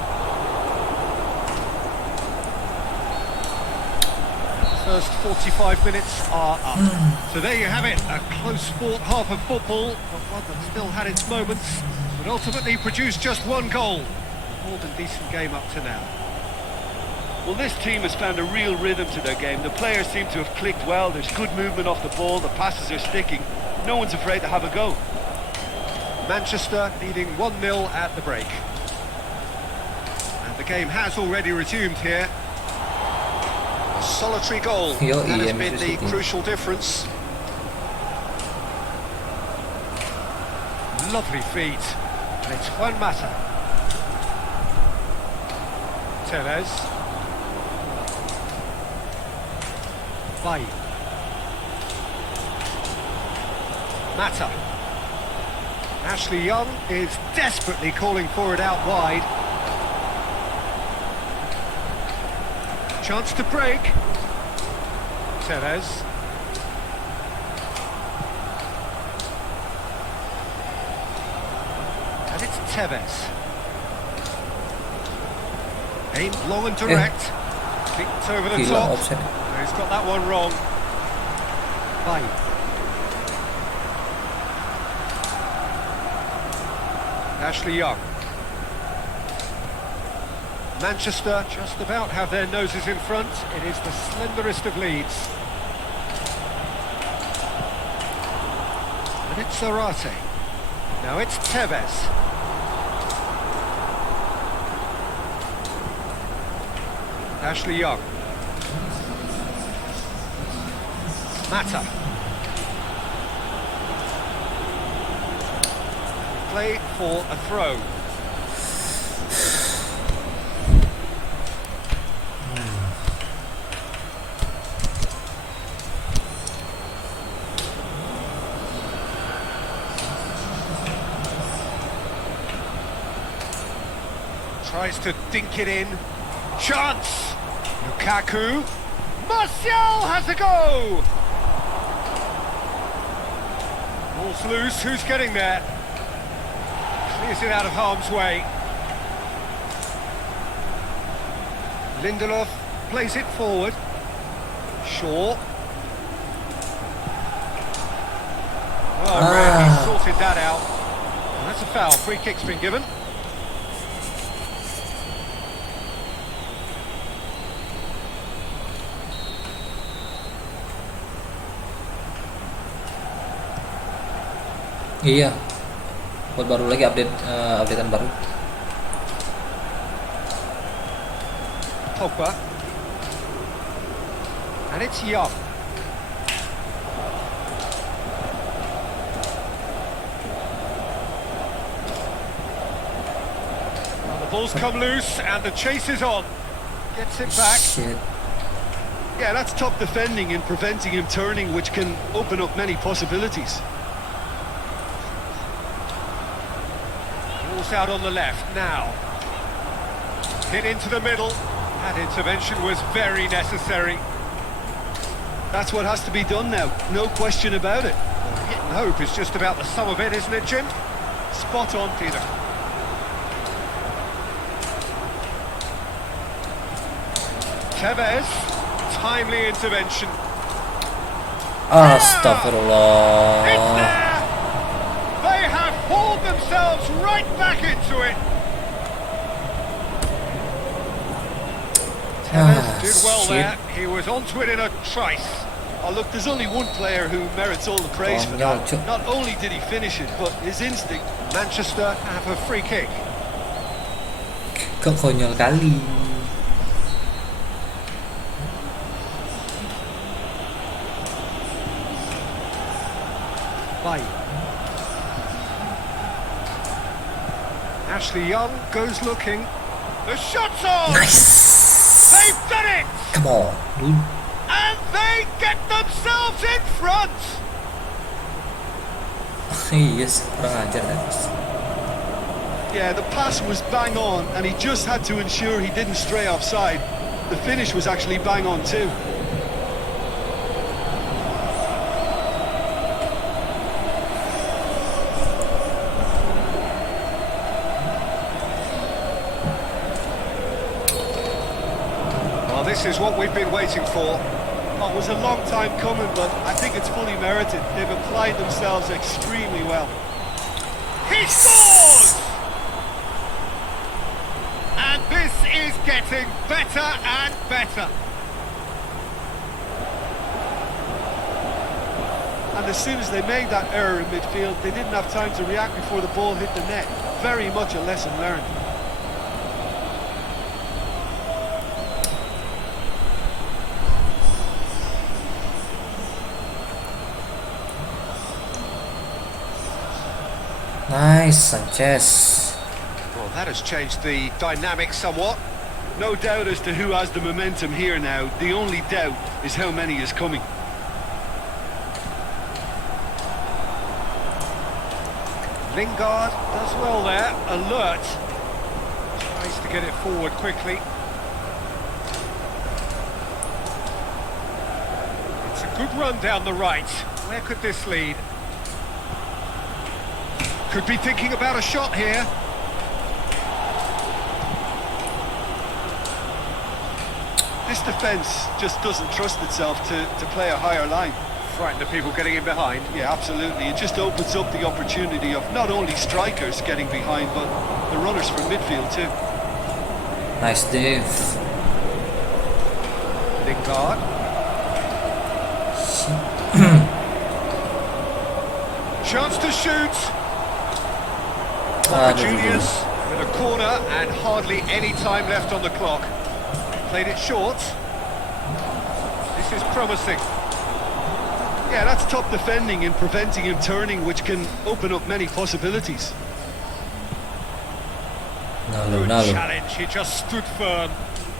First 45 minutes are up. So there you have it, a close fought half of football, but one that still had its moments, but ultimately produced just one goal. More than decent game up to now. Well, this team has found a real rhythm to their game. The players seem to have clicked well, there's good movement off the ball, the passes are sticking. No one's afraid to have a go. Manchester leading 1-0 at the break. And the game has already resumed here. A solitary goal, that has been the crucial difference. Lovely feet, and it's Juan Mata. Tevez. Bay. Mata. Ashley Young is desperately calling for it out wide. Chance to break. Tevez. And it's Tevez. Aim low and direct. Kicked over the top. Offset. He's got that one wrong. Bay. Ashley Young. Manchester just about have their noses in front. It is the slenderest of leads. And it's Zarate. Now it's Tevez. Ashley Young. Mata. Play for a throw. Tries to dink it in. Chance! Lukaku. Martial has a go! Ball's loose, who's getting there? Clears it out of harm's way. Lindelof plays it forward. Shaw. Really sorted that out. And that's a foul. Free kick's been given. Iya, buat baru lagi updatean baru. Pogba, and it's Young. Well, the ball's come loose, and the chase is on. Gets it back. Shit. Yeah, that's top defending and preventing him turning, which can open up many possibilities. Out on the left now. Hit into the middle. That intervention was very necessary. That's what has to be done now, no question about it. Hit and hope is just about the sum of it, isn't it, Jim? Spot on, Peter. Tevez, timely intervention. Astagfirullah. It's there! They have hauled themselves right back into it. Tevez did well there. He was onto it in a trice. Oh, look, there's only one player who merits all the praise for that. Not only did he finish it, but his instinct. Manchester have a free kick. Konyol kali. Bay. Ashley Young goes looking. The shot's on! Nice! They've done it! Come on, dude. And They get themselves in front. Yes, kurang ajar kan. Yeah, the pass was bang on, and he just had to ensure he didn't stray offside. The finish was actually bang on too. Well, this is what we've been waiting for. Oh, it was a long time coming, but I think it's fully merited. They've applied themselves extremely well. He scores! And this is getting better and better. And as soon as they made that error in midfield, they didn't have time to react before the ball hit the net. Very much a lesson learned. Nice, Sanchez. Well, that has changed the dynamic somewhat. No doubt as to who has the momentum here now. The only doubt is how many is coming. Lingard does well there, alert. Tries to get it forward quickly. It's a good run down the right. Where could this lead? Could be thinking about a shot here. This defence just doesn't trust itself to play a higher line. Frightened of people getting in behind. Yeah, absolutely. It just opens up the opportunity of not only strikers getting behind, but the runners from midfield too. Nice, Dave. Lingard. Chance to shoot. Juniors with a corner and hardly any time left on the clock. Played it short. This is promising. Yeah, that's top defending and preventing him turning, which can open up many possibilities. Good challenge, he just stood firm.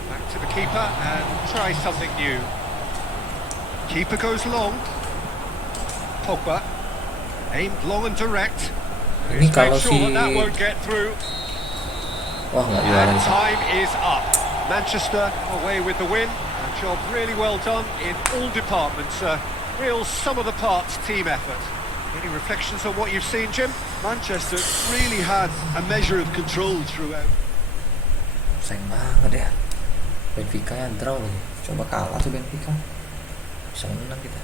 Back to the keeper and try something new. Keeper goes long. Pogba aimed long and direct. Ini kalau sure si that won't get through. Wah, nggak juara And nih. time is up. Manchester away with the win. A job really well done in all departments. Real sum-of-the-parts team effort. Any reflections on what you've seen, Jim? Manchester really had a measure of control throughout. Sayang banget ya. Benfica yang draw nih. Coba kalah tuh Benfica. Bisa menang kita.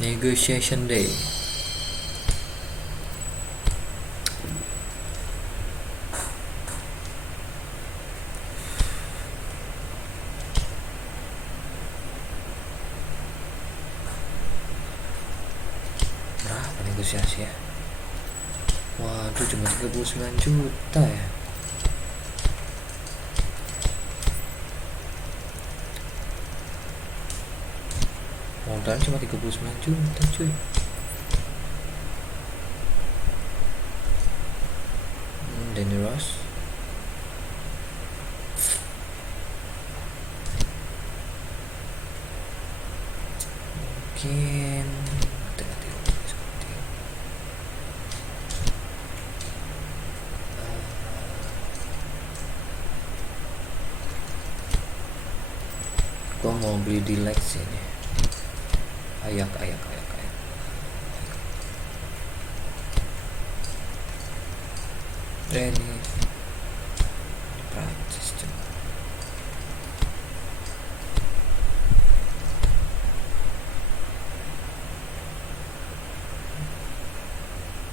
Negotiation day. Berapa negosiasi ya? Waduh, cuma 39 juta ya. Modal cuma 39 juta cuy. Danny Ross. Mungkin mati seperti gua mau beli di Lex ini. Ayak. Ini Prancis cuma.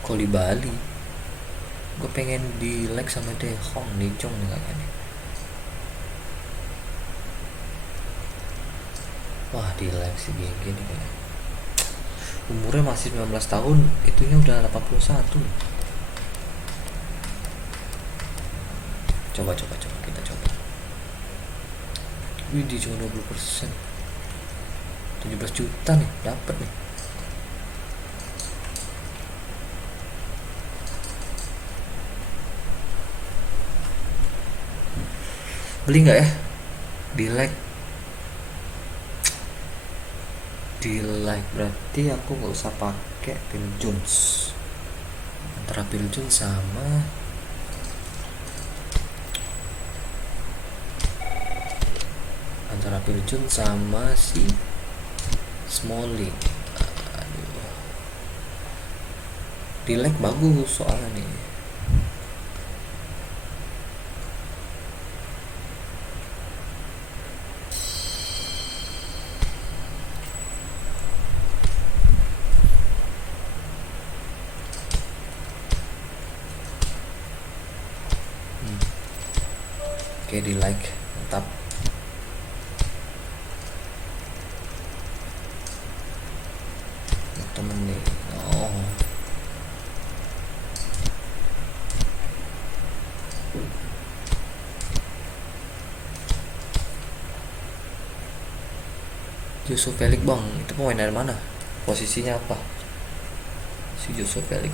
Kok di Bali? Gue pengen di Lex sama De Jong nih kayaknya. Wah, di Lex sih gini kayaknya. Umurnya masih 19 tahun, itunya udah 81. Coba kita coba. Widih, cuma 20%. 17 juta nih dapat nih. Beli nggak ya? Di like berarti aku nggak usah pakai Phil Jones. Antara Phil Jones sama si Smalling. Aduh. Di like bagus soalnya nih. Oke, di like, mantap. Temen nih. Oh. Yusuf Felix bang, itu pemain dari mana? Posisinya apa? Si Yusuf Felix.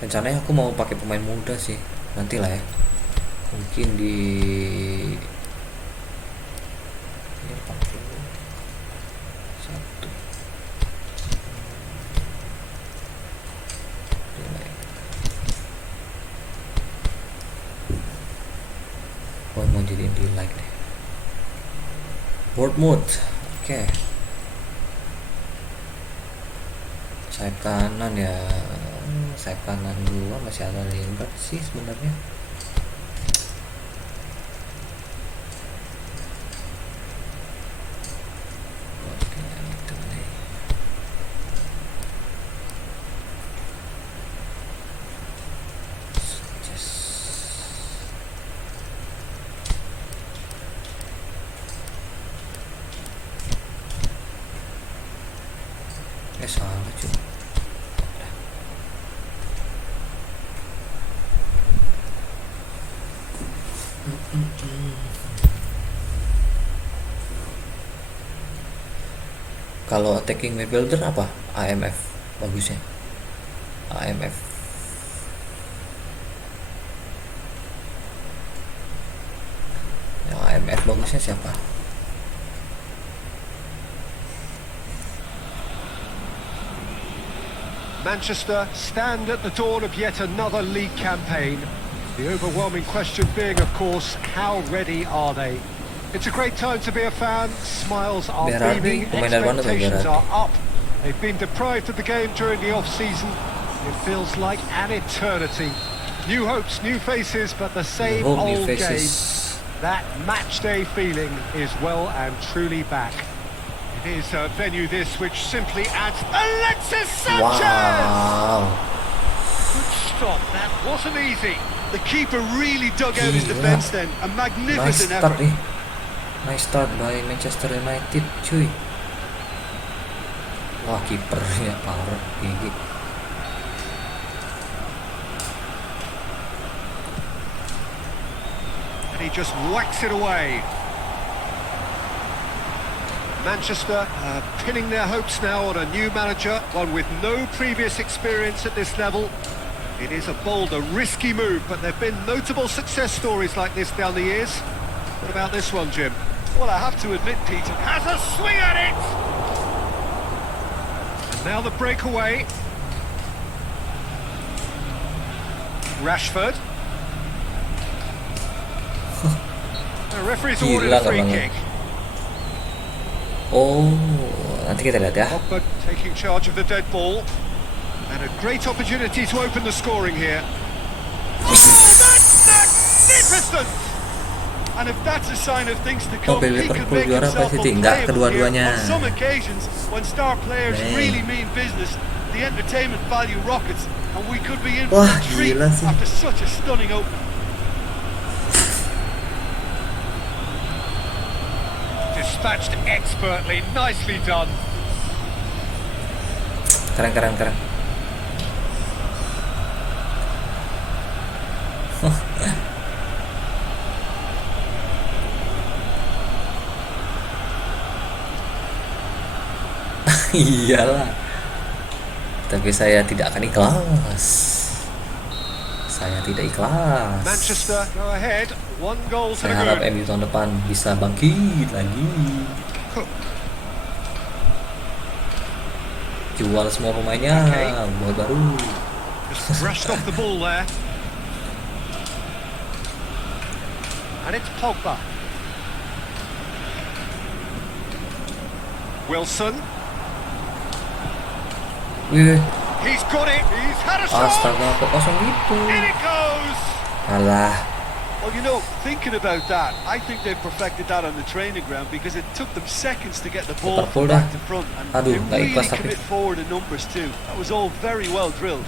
Rencananya aku mau pakai pemain muda sih. Nanti lah ya, mungkin di ini pakai satu. Oh, mau jadiin di like deh. Board mode, oke. Sayap kanan ya. Sayap kanan dua masih ada Lingard sih sebenarnya. Oke, itu nih. Salah cuy. Kalau attacking midfielder apa? AMF bagusnya. AMF. Yang AMF bagusnya siapa? Manchester stand at the dawn of yet another league campaign. The overwhelming question being, of course, how ready are they? It's a great time to be a fan. Smiles are beaming, expectations are up. They've been deprived of the game during the off-season. It feels like an eternity. New hopes, new faces, but the same old game. That match day feeling is well and truly back. It is a venue this which simply adds Alexis Sanchez! Wow. Good stop, that wasn't easy. The keeper really dug out his defence then. A magnificent effort. Nice start by Manchester United, cuy. Wah, kipernya power gigi. And he just whacks it away. Manchester pinning their hopes now on a new manager, one with no previous experience at this level. It is a bold, a risky move, but there have been notable success stories like this down the years. What about this one, Jim? Well, I have to admit, Peter, Has a swing at it! And now the breakaway. Rashford. The referee's ordered a free kick. Oh, nanti kita lihat ya. Pogba taking charge of the dead ball. And a great opportunity to open the scoring here. Oh, that's magnificent! And if that's a sign of things to come, Mobil he could Liverpool make juara himself apa sih? Enggak, unplayable here. kedua-duanya. On some occasions, when star players really mean business, the entertainment value rockets, and we could be in for a treat after such a stunning opening. Dispatched expertly, nicely done. Keren. Iyalah. Tapi saya tidak akan ikhlas. Saya tidak ikhlas. Manchester go ahead. One goal to Saya the harap good. MU tahun depan bisa bangkit lagi. Jual semua pemainnya, buat baru. Just brushed off the ball there. And it's Pogba. Wilson. Wih, He's got it. He's had a shot. astaga, kok kosong gitu? In it goes. Alah, Well, you know, thinking about that, I think they've perfected that on the training ground because it took them seconds to get the ball Liverpool from dah. back to front, and Aduh, they nggak really ikhlas tapi. commit forward in numbers too. That was all very well drilled.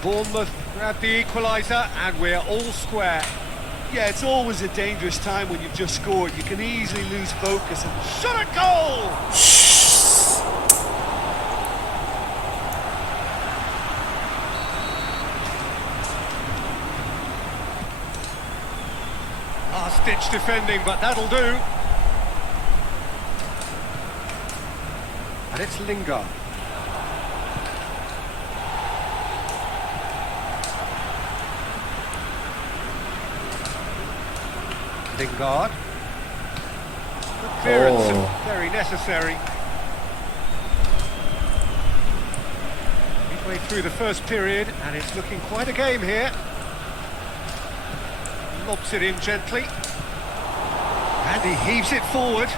Bournemouth grab the equaliser, and we're all square. Yeah, it's always a dangerous time when you've just scored. You can easily lose focus and shot a goal. Last-ditch defending, but that'll do. And it's Lingard. Lingard. The clearance, Oh. very necessary. Midway through the first period, and it's looking quite a game here. Lobs it in gently. And he heaves it forward.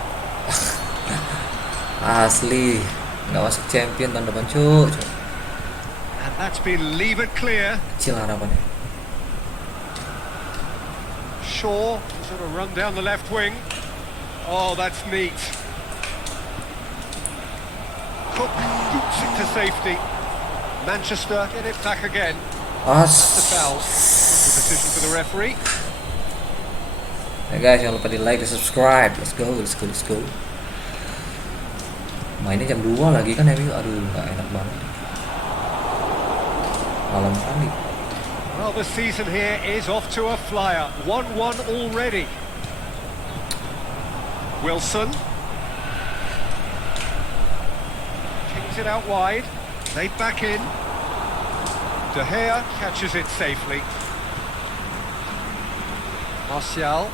asli nggak masuk champion tahun depan, cuk. And that's been levered clear. Kecil harapannya. Shaw sort of run down the left wing. Oh, that's neat. Cook boots it to safety. Manchester get it back again. The foul. Good decision for the referee. Ya guys, jangan lupa di like dan subscribe. Let's go, let's go, let's go. Mainnya jam 2 lagi kan MU. Aduh, nggak enak banget. Malam kali. Well, the season here is off to a flyer. 1-1 already. Wilson. Kings it out wide. Laid back in. De Gea catches it safely. Martial.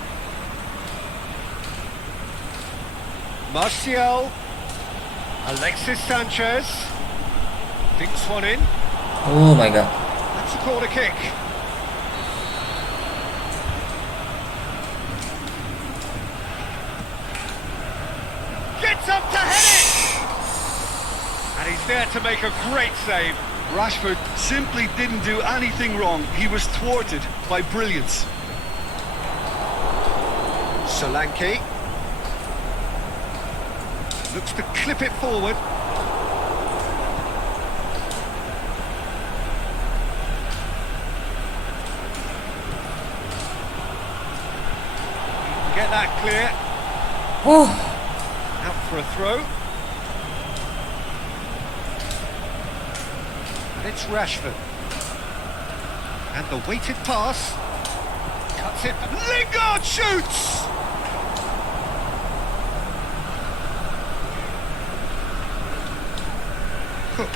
Martial. Alexis Sanchez. Dinks one in. Oh my god. That's a corner kick. Gets up to head it! And he's there to make a great save. Rashford simply didn't do anything wrong. He was thwarted by brilliance. Solanke. Looks to clip it forward. Get that clear. Oh, Out for a throw. And it's Rashford. And the weighted pass. Cuts it. Lingard shoots! Cook.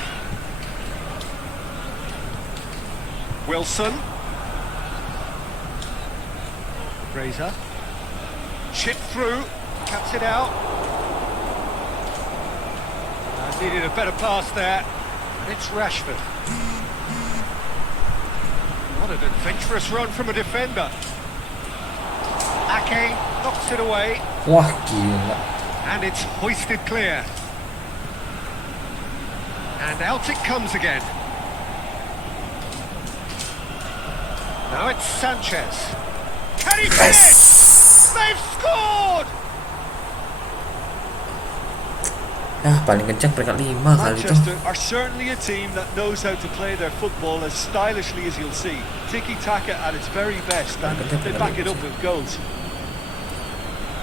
Wilson. Reza. Chip through. Cuts it out. Needed a better pass there. And it's Rashford. What an adventurous run from a defender. Ake knocks it away. wah gila. And it's hoisted clear. And out it comes again. Now it's Sanchez. Can he finish? They've scored! Nah, paling kencang peringkat 5 kali itu. Manchester are certainly a team that knows how to play their football as stylishly as you'll see. Tiki-taka at its very best, and they back it up with goals.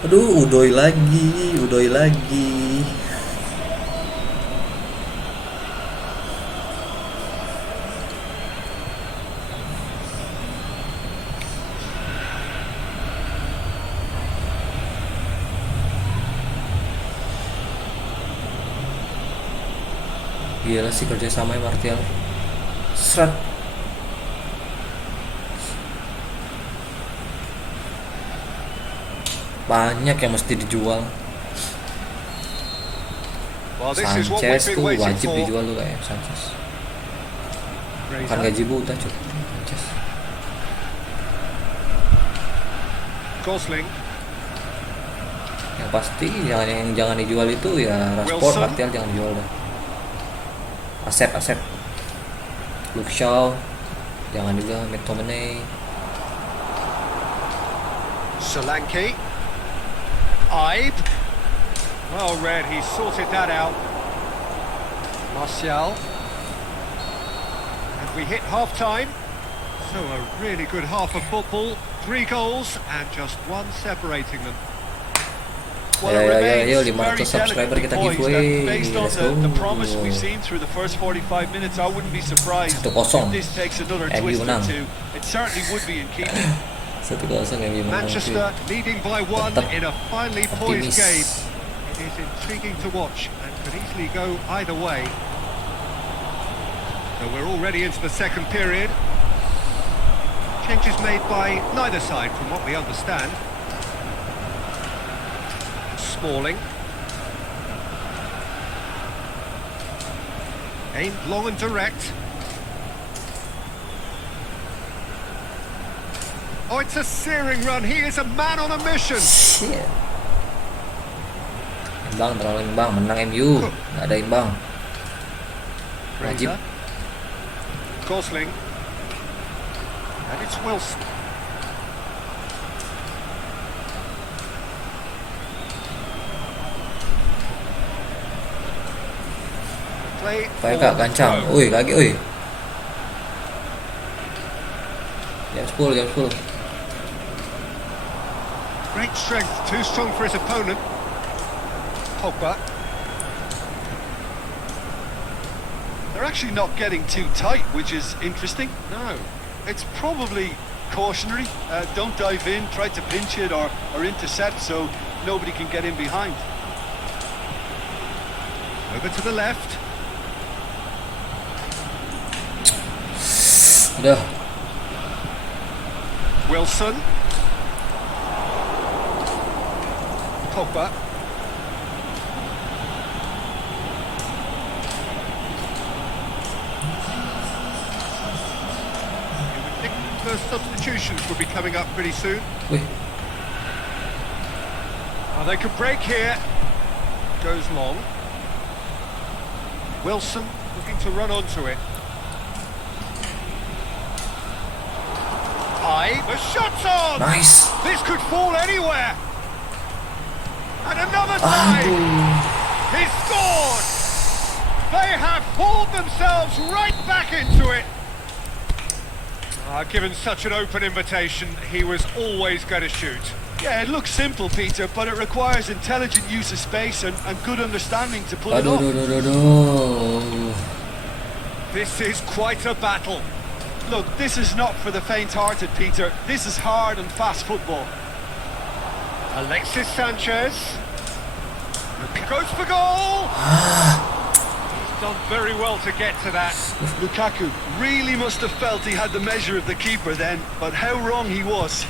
Aduh, udoy lagi, udoy lagi. Gila sih kerja sama Martial. Seret. Banyak yang mesti dijual. Well, this is what we've Sanchez been tuh waiting wajib for. dijual tuh kayak Sanchez. Kan Reza. gaji buta cuy. Sanchez. Gosling. Yang pasti yang jangan dijual itu ya Rashford, Wilson. Martial jangan dijual dah. Asep. Luke Shaw jangan juga, McTominay. Solanke. Ibe. Well read, he sorted that out. Martial. And we hit half-time. So a really good half of football. 3 goals and just 1 separating them. Well, it Ayo, remains 500 very subscriber delicately kita poised, giveaway. and based on Let's go. the promise we've seen through the first 45 minutes, I wouldn't be surprised 1-0. if this takes another MU twist or menang. two. It certainly would be in keeping. 1-0 MU menang. Manchester leading by 1 Tetap in a finely poised optimis. game. It is intriguing to watch and could easily go either way. So we're already into the second period. Changes made by neither side from what we understand. Smalling. Aimed long and direct. Oh, it's a searing run. He is a man on a mission. Shit. Imbang, terlalu imbang. Menang MU. Nggak ada imbang. Wajib. Reza. Gosling. And it's Wilson. Play Kayak forward gancang. throw. Ui, kaki, ui. Jam 10. Great strength, too strong for his opponent. Pogba. They're actually not getting too tight, which is interesting. No. It's probably cautionary. Don't dive in, try to pinch it or intercept so nobody can get in behind. Over to the left. Udah. Wilson. Pogba. You would think the substitutions would be coming up pretty soon. Wih. Oh, they could break here. Goes long. Wilson looking to run onto it. The shot's on! Nice. This could fall anywhere! And another time! He scored! They have pulled themselves right back into it! Given such an open invitation, he was always going to shoot. Yeah, it looks simple, Peter, but it requires intelligent use of space and good understanding to pull it off. Aduh. This is quite a battle. Look, this is not for the faint-hearted, Peter. This is hard and fast football. Alexis Sanchez. Goes for goal! He's done very well to get to that. Lukaku really must have felt he had the measure of the keeper then, but how wrong he was.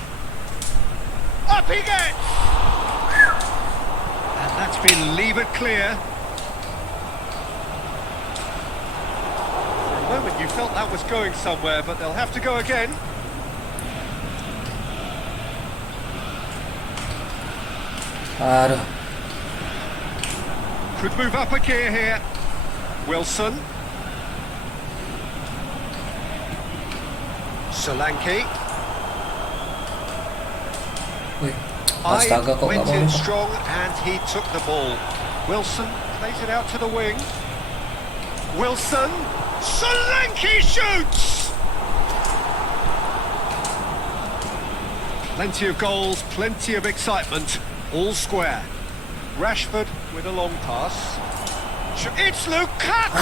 Up he gets! And that's been levered clear. For a moment you felt that was going somewhere, but they'll have to go again. Aduh. Could move up a gear here. Wilson. Solanke. Wih. Astaga, kok went nggak in mau. strong and he took the ball. Wilson plays it out to the wing. Wilson. Solanke shoots! Plenty of goals, plenty of excitement, all square. Rashford with a long pass. It's Lukaku!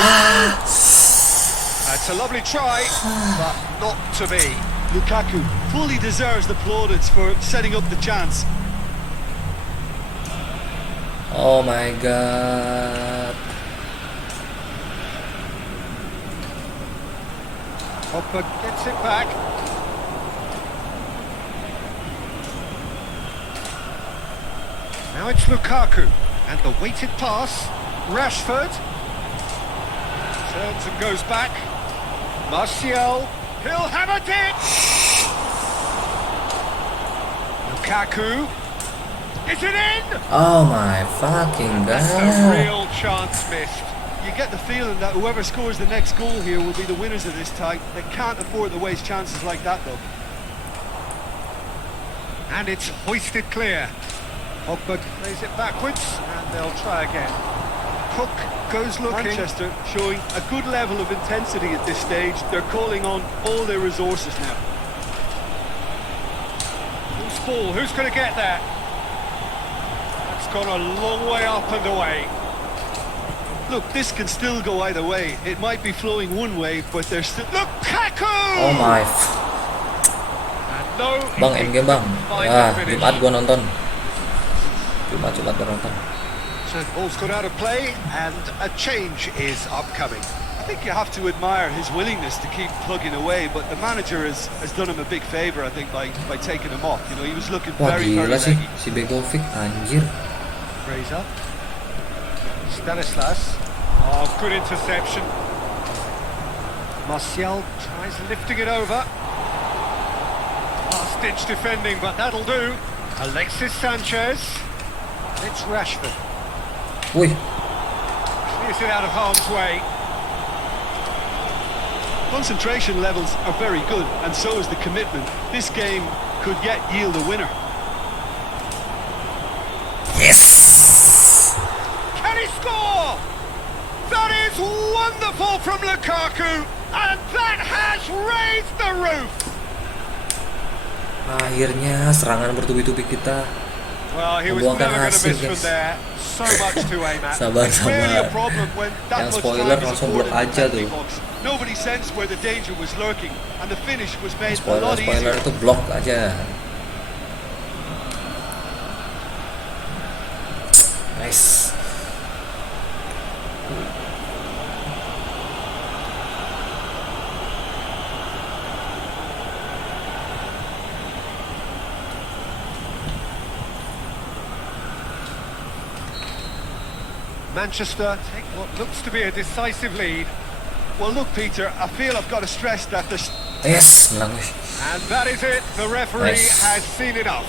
That's a lovely try, but not to be. Lukaku fully deserves the plaudits for setting up the chance. Oh my god. Pogba gets it back. Now it's Lukaku, and the weighted pass. Rashford turns and goes back. Martial, he'll hammer it. Lukaku, is it in? Oh my fucking That's a god. real chance missed. You get the feeling that whoever scores the next goal here will be the winners of this tie. They can't afford to waste chances like that, though. And it's hoisted clear. Pogba plays it backwards, and they'll try again. Cook goes looking. Manchester showing a good level of intensity at this stage. They're calling on all their resources now. Who's full? Who's going to get there? That's gone a long way up and away. Look, this can still go either way. It might be flowing one way, but there's still... Lukaku! Oh my. And no, Bang, he endgame bang. find Ya, the finish. Jumat gua nonton. Jumat gua nonton. So ball's got out of play, and a change is upcoming. I think you have to admire his willingness to keep plugging away, but the manager has done him a big favour, I think, by taking him off. You know, he was looking Wah very gila sih, leggy. si Begovic anjir. Reza. Stanislas. Oh, good interception. Martial tries lifting it over. Last-ditch defending, but that'll do. Alexis Sanchez. It's Rashford. Wih, Clears it out of harm's way. Concentration levels are very good, and so is the commitment. This game could yet yield a winner. yes. Can he score? That is wonderful from Lukaku, and that has raised the roof. Akhirnya serangan bertubi-tubi kita Well, he was membuahkan never going to hasil, miss from guys. there. So much to aim at. Sabar, It's really a sabar. problem when that Yang much spoiler time is langsung afforded blok in the aja penalty tuh. Box. Nobody sensed where the danger was lurking, and the finish was made a Spoiler lot easier. itu blok aja. Nice. Manchester take what looks to be a decisive lead. Well, look, Peter, I feel I've got to stress that the Yes, menang wih. And that is it. The referee Nice. has seen enough.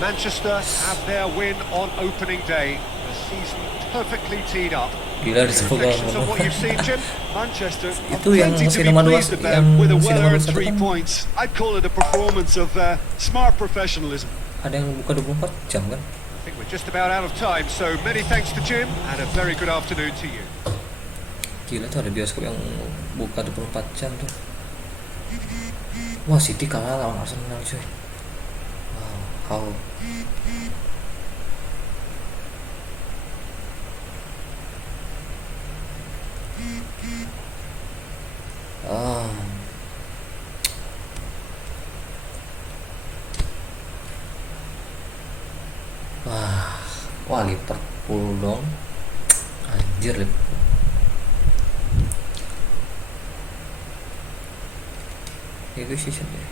Manchester have their win on opening day. The season perfectly teed up. Gila disuruh Reflections of ngomong. what you've seen, Jim? Manchester have Itu yang plenty to be sinema dua, pleased about yang with a sinema dua well-earned satu 3 kan points. I'd call it a performance of smart professionalism. ada yang buka 24 jam kan? I think we're just about out of time, so many thanks to Jim and a very good afternoon to you. Gila tuh ada bioskop yang buka 24 jam tuh. Wah, City kalah lawan Arsenal cuy. Wow, how? Ah. Wah, Liverpool dong. Anjir Liverpool. Negotiation deh.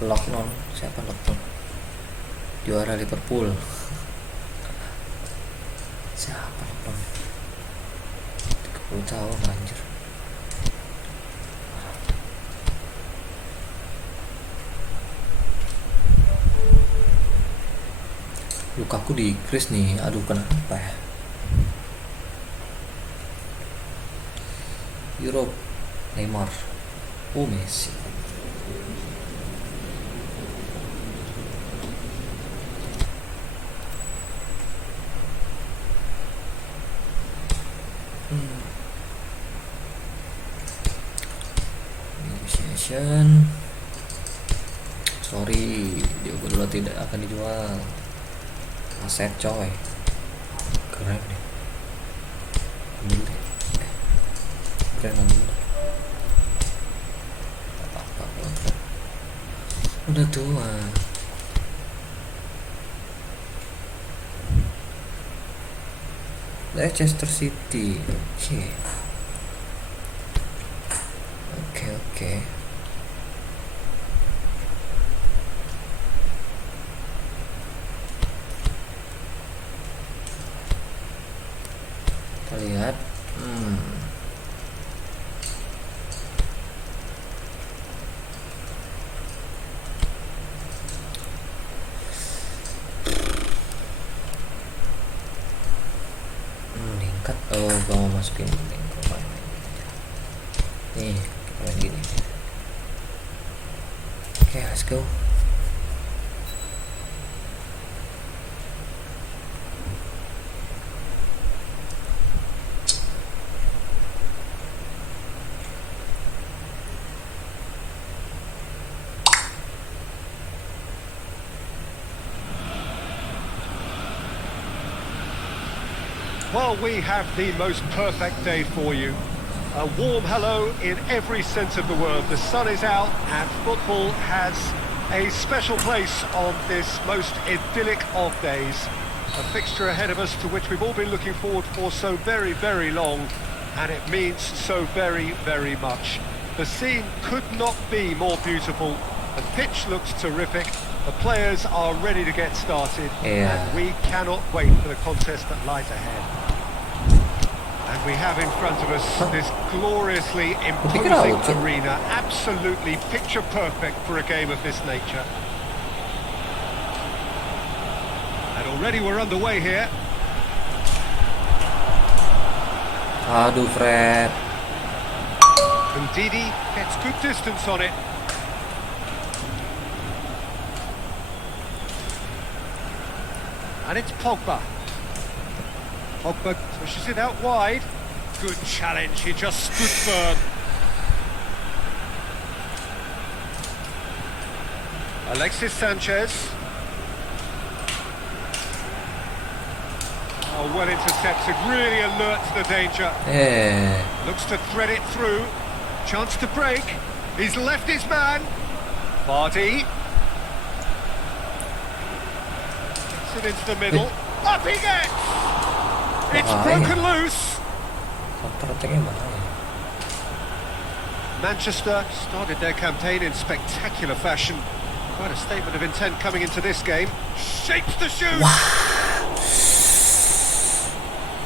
Lockdown, siapa lockdown? Juara Liverpool. Siapa lockdown? 30 tahun anjir. Lukaku di Chris nih, aduh kenapa ya? Europe, Neymar, oh Messi. Negotiation. Sorry, Diogo Dalo tidak akan dijual. Aset coy, keren deh. Ambil deh, keren ambil deh. Udah tua. Leicester City. Oke. Kita lihat. Meningkat. Oh, gua mau masukin nih. Kita main gini. Oke, let's go. Well, we have the most perfect day for you. A warm hello in every sense of the word. The sun is out and football has a special place on this most idyllic of days. A fixture ahead of us to which we've all been looking forward for so very, very long, and it means so very, very much. The scene could not be more beautiful. The pitch looks terrific. The players are ready to get started, and we cannot wait for the contest that lies ahead. And we have in front of us this gloriously imposing arena, absolutely picture perfect for a game of this nature. And already we're underway here. Aduh, Fred. Ndidi gets good distance on it. And it's Pogba. Pogba pushes it out wide. Good challenge, he just stood firm. Alexis Sanchez. Oh, well intercepted, really alert to the danger. Looks to thread it through. Chance to break. He's left his man. Vardy. Gets it into the middle. Up he gets! It's broken loose. Manchester started their campaign in spectacular fashion. Quite a statement of intent coming into this game. Shapes the shoot.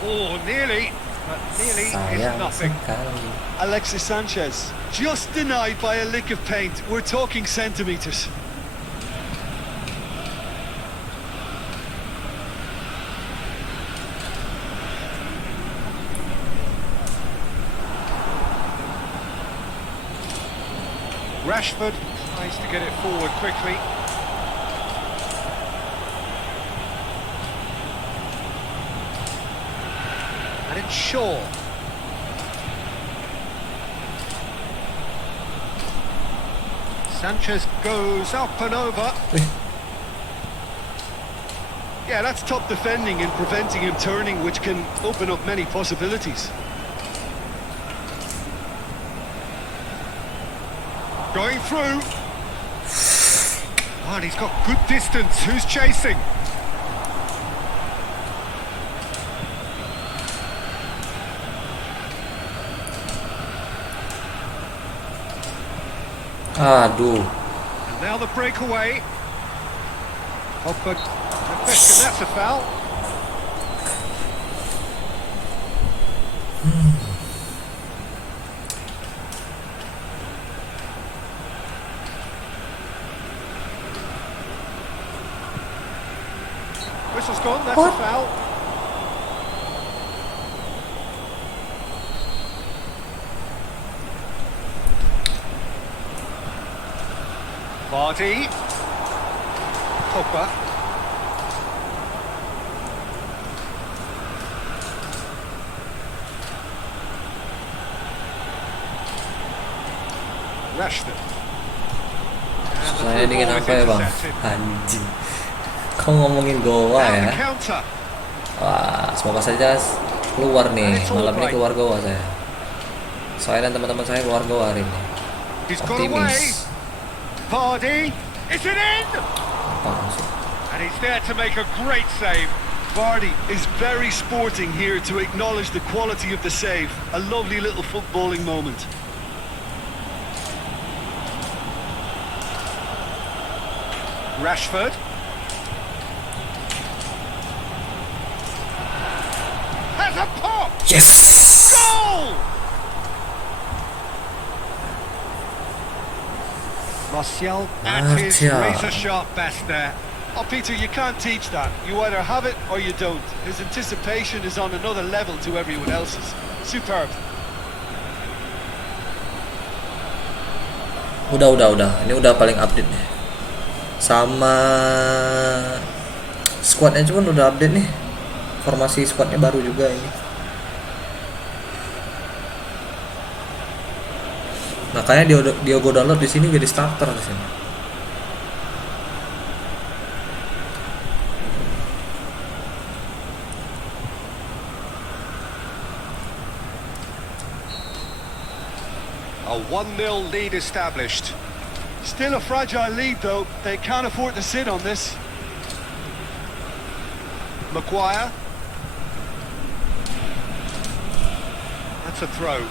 Oh, nearly. But nearly is nothing. Alexis Sanchez, just denied by a lick of paint. We're talking centimetres. Rashford tries to get it forward quickly. And it's Shaw. Sanchez goes up and over. Yeah, that's top defending and preventing him turning, which can open up many possibilities. Going through. Oh, and he's got good distance. Who's chasing? Aduh. And now the breakaway. Pogba, no question, that's a foul. Whistle's gone, that's a foul. Vardy. Pogba. Rashford. Saya ingin apa ya, Bang? Anjing. Kau ngomongin Goa ya? Wah, semoga saja keluar nih. Malam ini keluar Goa saya. Saya dan teman-teman saya keluar Goa hari ini. Optimis. Vardy Is it in? Apaan sih? And he's there to make a great save. Vardy is very sporting here to acknowledge the quality of the save. A lovely little footballing moment. Rashford. Has a pop! Yes! Goal! Martial at his razor-sharp best there. Oh, Peter, you can't teach that. You either have it or you don't. His anticipation is on another level to everyone else's. Superb. Udah. Ini udah paling update nih. Sama squadnya cuman udah update nih. Formasi squadnya baru juga ini. Makanya dia gue download di sini jadi starter di sini. A 1-0 lead established. Still a fragile lead, though. They can't afford to sit on this. Maguire. That's a throw.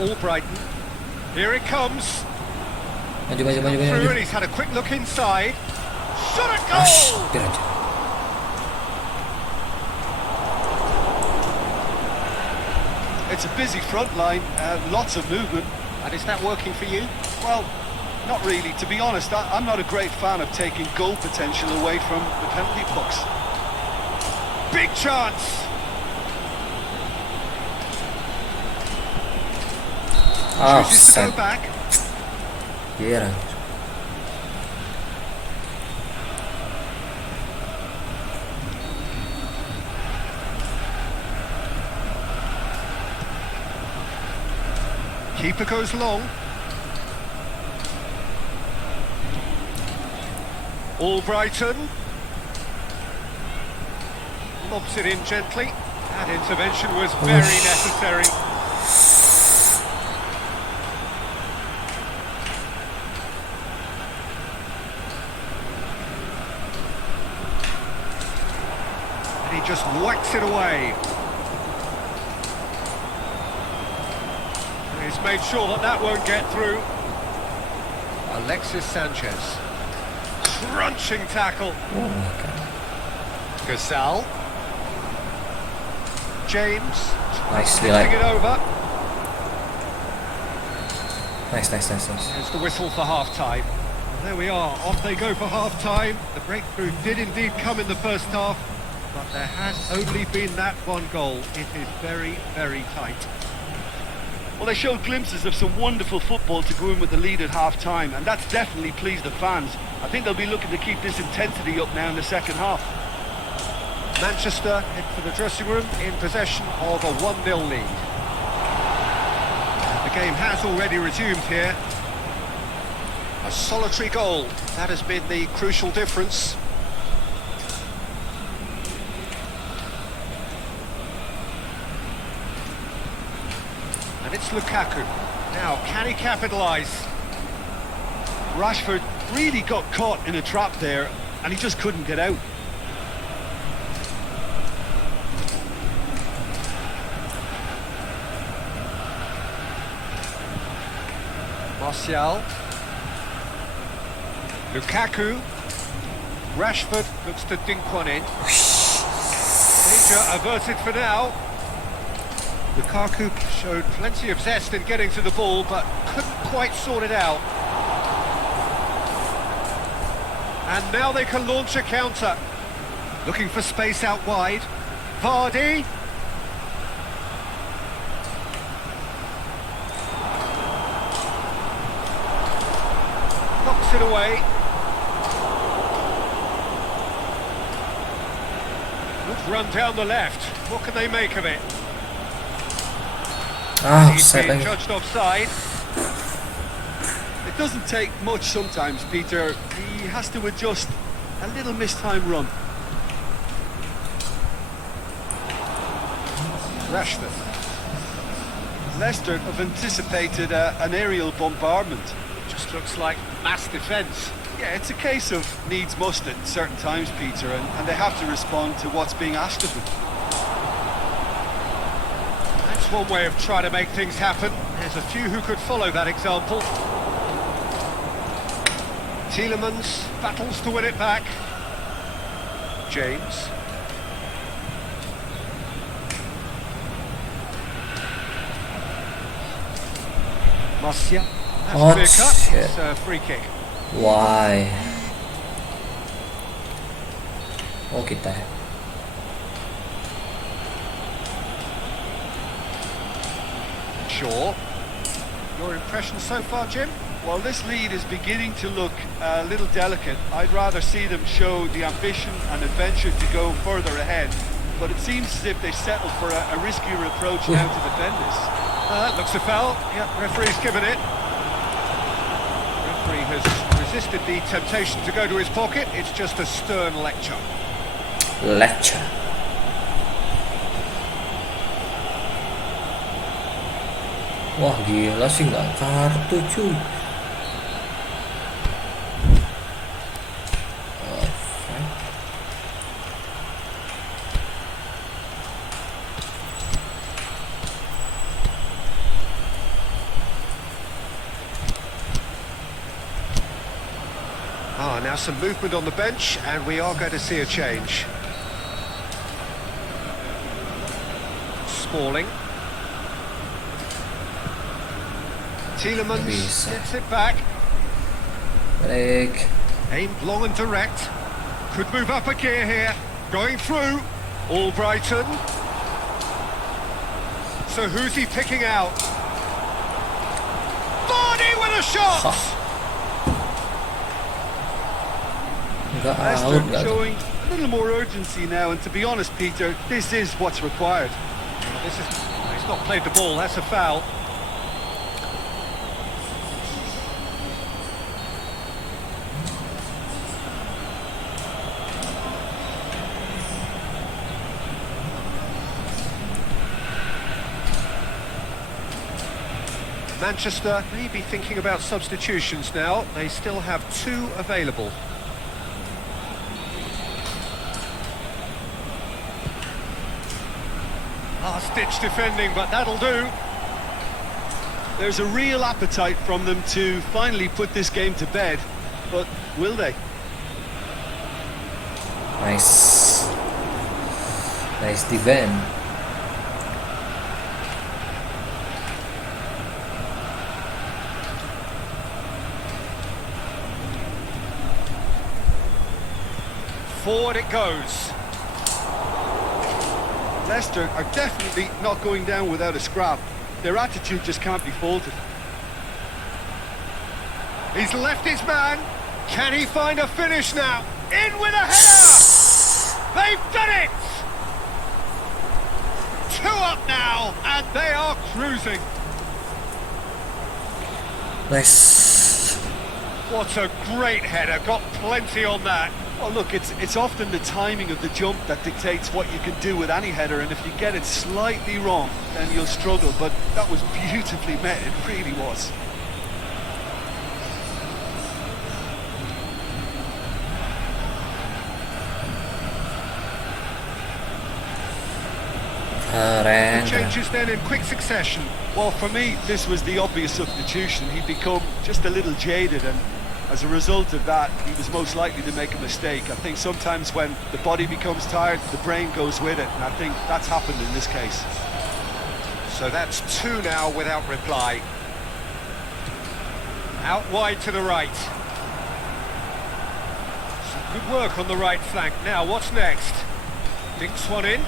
Albrighton. Here it comes. Maju. Through, and he's had a quick look inside. Shot a goal! Biar aja. It's a busy front line, lots of movement. And is that working for you? Well, not really. To be honest, I'm not a great fan of taking goal potential away from the penalty box. Big chance! Chooses to go Offside. back. Biar aja. Keeper goes long. Albrighton. Lobs it in gently. That intervention was very necessary. And he just whacks it away. He's made sure that won't get through. Alexis Sanchez. Crunching tackle. Oh my god. Gasal. James. Nicely Tipping it over. Nice. There's the whistle for half-time. Well, there we are. Off they go for half-time. The breakthrough did indeed come in the first half, but there has only been that one goal. It is very, very tight. Well, they showed glimpses of some wonderful football to go in with the lead at half-time, and that's definitely pleased the fans. I think they'll be looking to keep this intensity up now in the second half. Manchester head for the dressing room in possession of a 1-0 lead. The game has already resumed here. A solitary goal, that has been the crucial difference. And it's Lukaku. Now, can he capitalise? Rashford really got caught in a trap there, and he just couldn't get out. Martial. Lukaku. Rashford looks to dink one in. Danger averted for now. Lukaku showed plenty of zest in getting to the ball, but couldn't quite sort it out. And now they can launch a counter. Looking for space out wide. Vardy. Knocks it away. Good run down the left. What can they make of it? He's being judged offside. It doesn't take much sometimes, Peter. He has to adjust a little mistimed run. Rashford. Leicester have anticipated an aerial bombardment. Just looks like mass defence. Yeah, it's a case of needs must at certain times, Peter, and they have to respond to what's being asked of them. That's one way of trying to make things happen. There's a few who could follow that example. Tielemans battles to win it back. James. Marcia. That's Oh, clear cut. shit. It's a free kick. Why? Oh, kita. Sure. Your impression so far, Jim? While this lead is beginning to look a little delicate, I'd rather see them show the ambition and adventure to go further ahead. But it seems as if they settled for a riskier approach now to defend this. That looks a foul. Yep, referee's given it. Referee has resisted the temptation to go to his pocket. It's just a stern lecture. Lecture. Wah gila sih, nggak kartu cuy. Now some movement on the bench, and we are going to see a change. Smalling. Tielemans gets it back. Break. Aimed long and direct. Could move up a gear here. Going through. Albrighton. So who's he picking out? Vardy with a shot! Leicester showing a little more urgency now, and to be honest, Peter, this is what's required. He's not played the ball, that's a foul. Manchester may be thinking about substitutions now. They still have 2 available. Last-ditch defending, but that'll do. There's a real appetite from them to finally put this game to bed, but will they? Nice. Nice defend. Forward it goes. Leicester are definitely not going down without a scrap. Their attitude just can't be faulted. He's left his man. Can he find a finish now? In with a header! They've done it! 2 up now, and they are cruising. Nice. What a great header, got plenty on that. Well, look, it's often the timing of the jump that dictates what you can do with any header, and if you get it slightly wrong, then you'll struggle, but that was beautifully met, it really was. The changes then in quick succession. Well, for me, this was the obvious substitution. He'd become just a little jaded, and as a result of that, he was most likely to make a mistake. I think sometimes when the body becomes tired, the brain goes with it, and I think that's happened in this case. So that's 2 now without reply. Out wide to the right. Some good work on the right flank. Now, what's next? Dinks one in.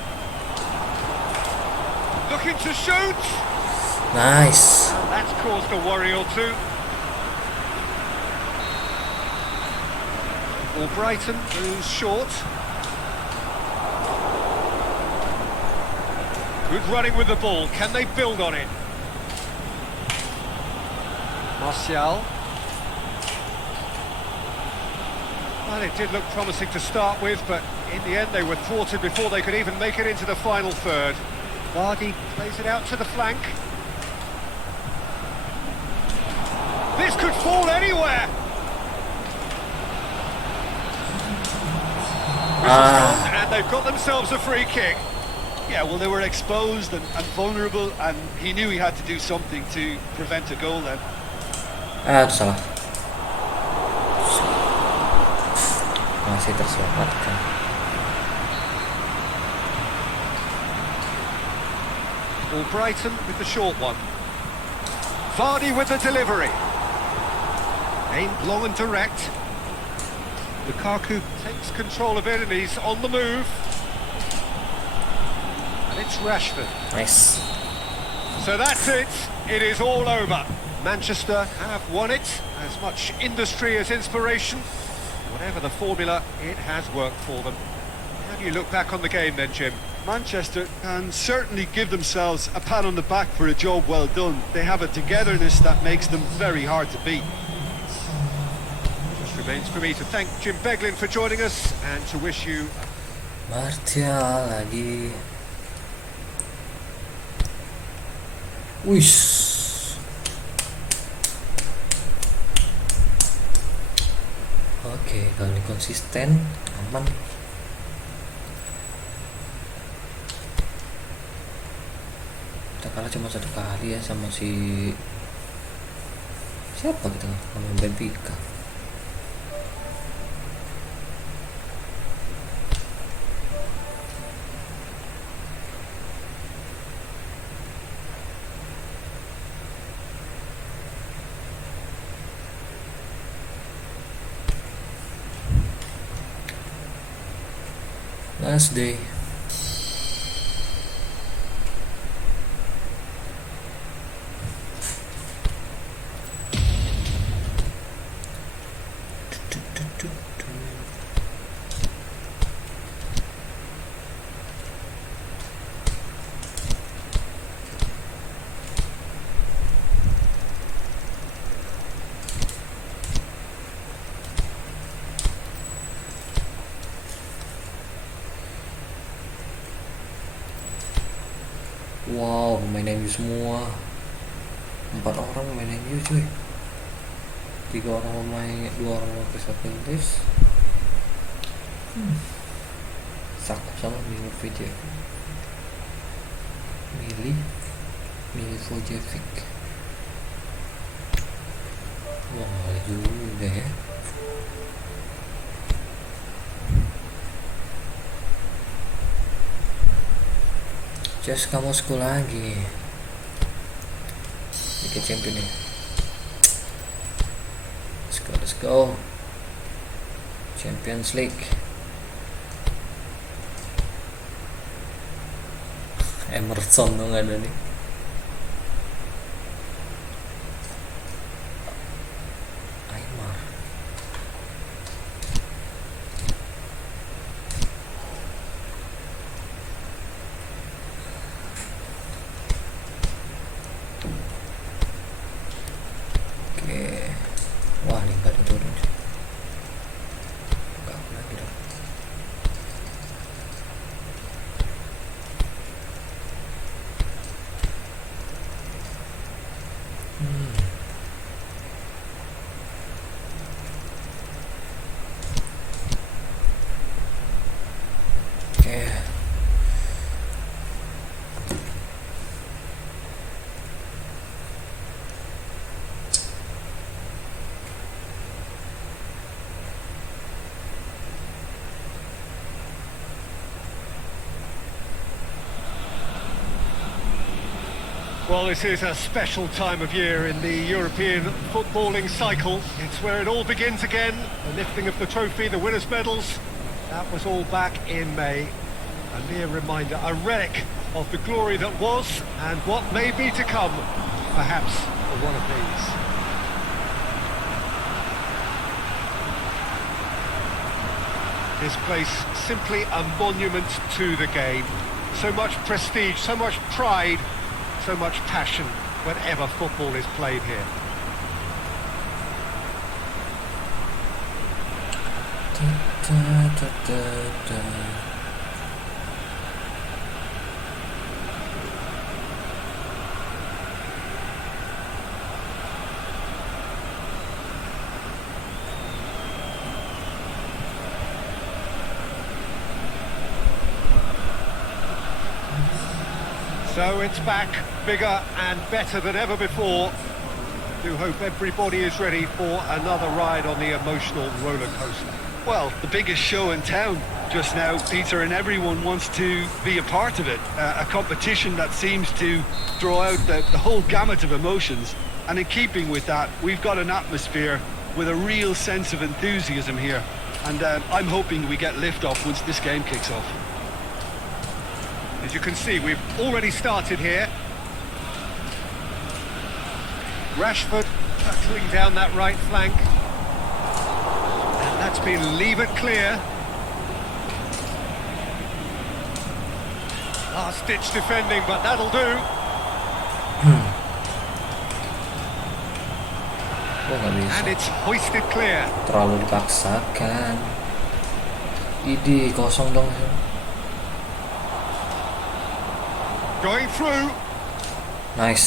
Looking to shoot. Nice. That's caused a worry or two. Albrighton moves short. Good running with the ball. Can they build on it? Martial. Well, it did look promising to start with, but in the end they were thwarted before they could even make it into the final third. Vardy plays it out to the flank. This could fall anywhere. And they've got themselves a free kick. Yeah, well, they were exposed and vulnerable, and he knew he had to do something to prevent a goal then. Itu salah. Masih terselamatkan. All Brighton with the short one. Vardy with the delivery. Aimed long and direct. Lukaku takes control of it and he's on the move. And it's Rashford. Nice. So that's it. It is all over. Manchester have won it. As much industry as inspiration. Whatever the formula, it has worked for them. How do you look back on the game then, Jim? Manchester can certainly give themselves a pat on the back for a job well done. They have a togetherness that makes them very hard to beat. Just remains for me to thank Jim Beglin for joining us and to wish you... Martial lagi. Wish. Oke, kalau ini konsisten, aman. Kita kalah cuma 1 kali ya sama si siapa kita sama Benfica. Last day. Wow, pemain MU semua. 4 orang pemain MU cuy. 3 orang pemain, 2 orang pemain Crystal Palace. Sakap sama Nvidia. Milivojevic. Wah, juga ya. Just kamu sekolah lagi. Liga Champion ya. Let's go. Champions League. Emerson tuh nggak ada nih. Aymar. Wah, Lingard turun. Enggak lagi dong. Oke. Well, this is a special time of year in the European footballing cycle. It's where it all begins again. The lifting of the trophy, the winners' medals. That was all back in May. A mere reminder, a relic of the glory that was and what may be to come, perhaps for one of these. This place simply a monument to the game. So much prestige, so much pride, so much passion whenever football is played here. So it's back, bigger and better than ever before. Do hope everybody is ready for another ride on the emotional roller coaster. Well, the biggest show in town just now, Peter, and everyone wants to be a part of it. A competition that seems to draw out the whole gamut of emotions. And in keeping with that, we've got an atmosphere with a real sense of enthusiasm here. And I'm hoping we get lift-off once this game kicks off. As you can see, we've already started here. Rashford battling down that right flank. And that's been levered clear. Last-ditch defending, but that'll do. And it's hoisted clear. Terlalu dipaksakan. Idi kosong dong. Going through. Nice.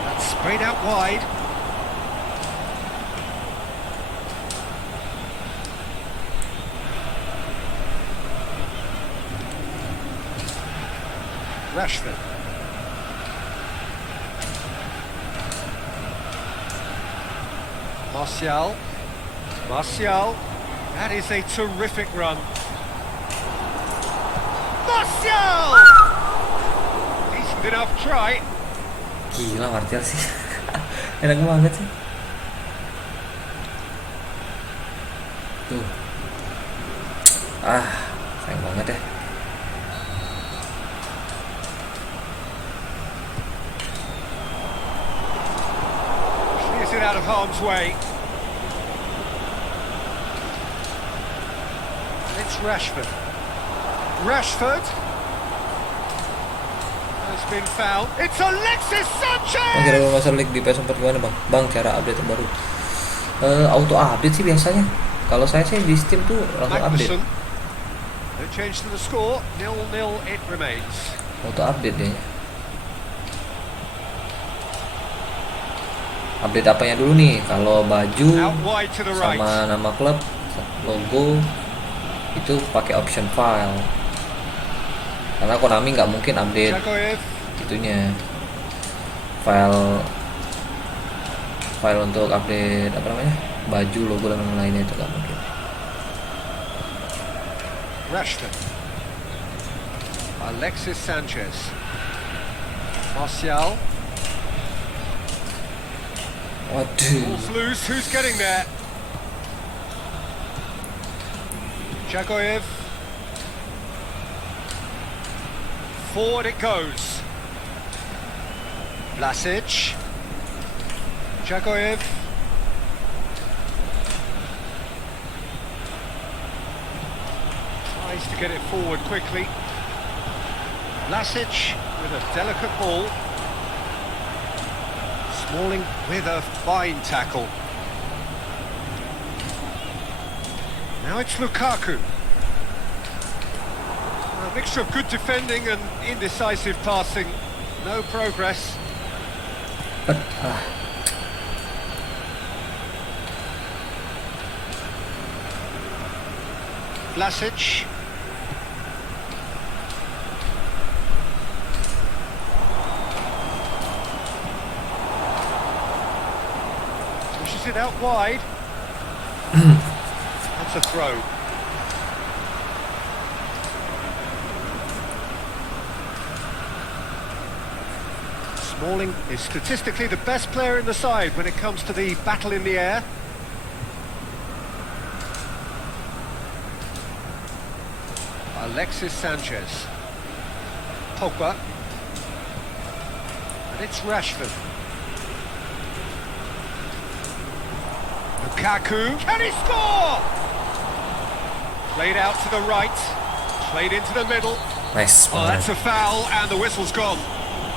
That's sprayed out wide. Rashford. Martial. That is a terrific run. Martial! Decent enough try. Gila Martial sih. Enak banget sih. Tuh. Sayang banget ya. Clears it out of harm's way. It's Rashford. Has been fouled. It's Alexis Sanchez! Bang, kira-kira Master League di PS4 gimana bang? Bang, cara update terbaru auto update sih biasanya. Kalau saya sih di Steam tuh langsung update. No change to the score. 0-0 it remains. Auto update deh. Update apanya dulu nih? Kalau baju sama nama klub, logo itu pakai option file. Karena Konami nggak mungkin update itunya file untuk update apa namanya baju, logo dan lainnya itu nggak mungkin. Rashford, Alexis Sanchez, Martial. Waduh. Ball's loose. Who's getting there? Jagoyev. Forward it goes. Vlasic. Jagoyev. Tries to get it forward quickly. Vlasic with a delicate ball. Smalling with a fine tackle. Now it's Lukaku. A mixture of good defending and indecisive passing. No progress. But, Vlasic. Pushes it out wide. That's a throw. Smalling is statistically the best player in the side when it comes to the battle in the air. Alexis Sanchez. Pogba. And it's Rashford. Lukaku. Can he score? Played out to the right. Played into the middle. nice. Oh, that's a foul and the whistle's gone.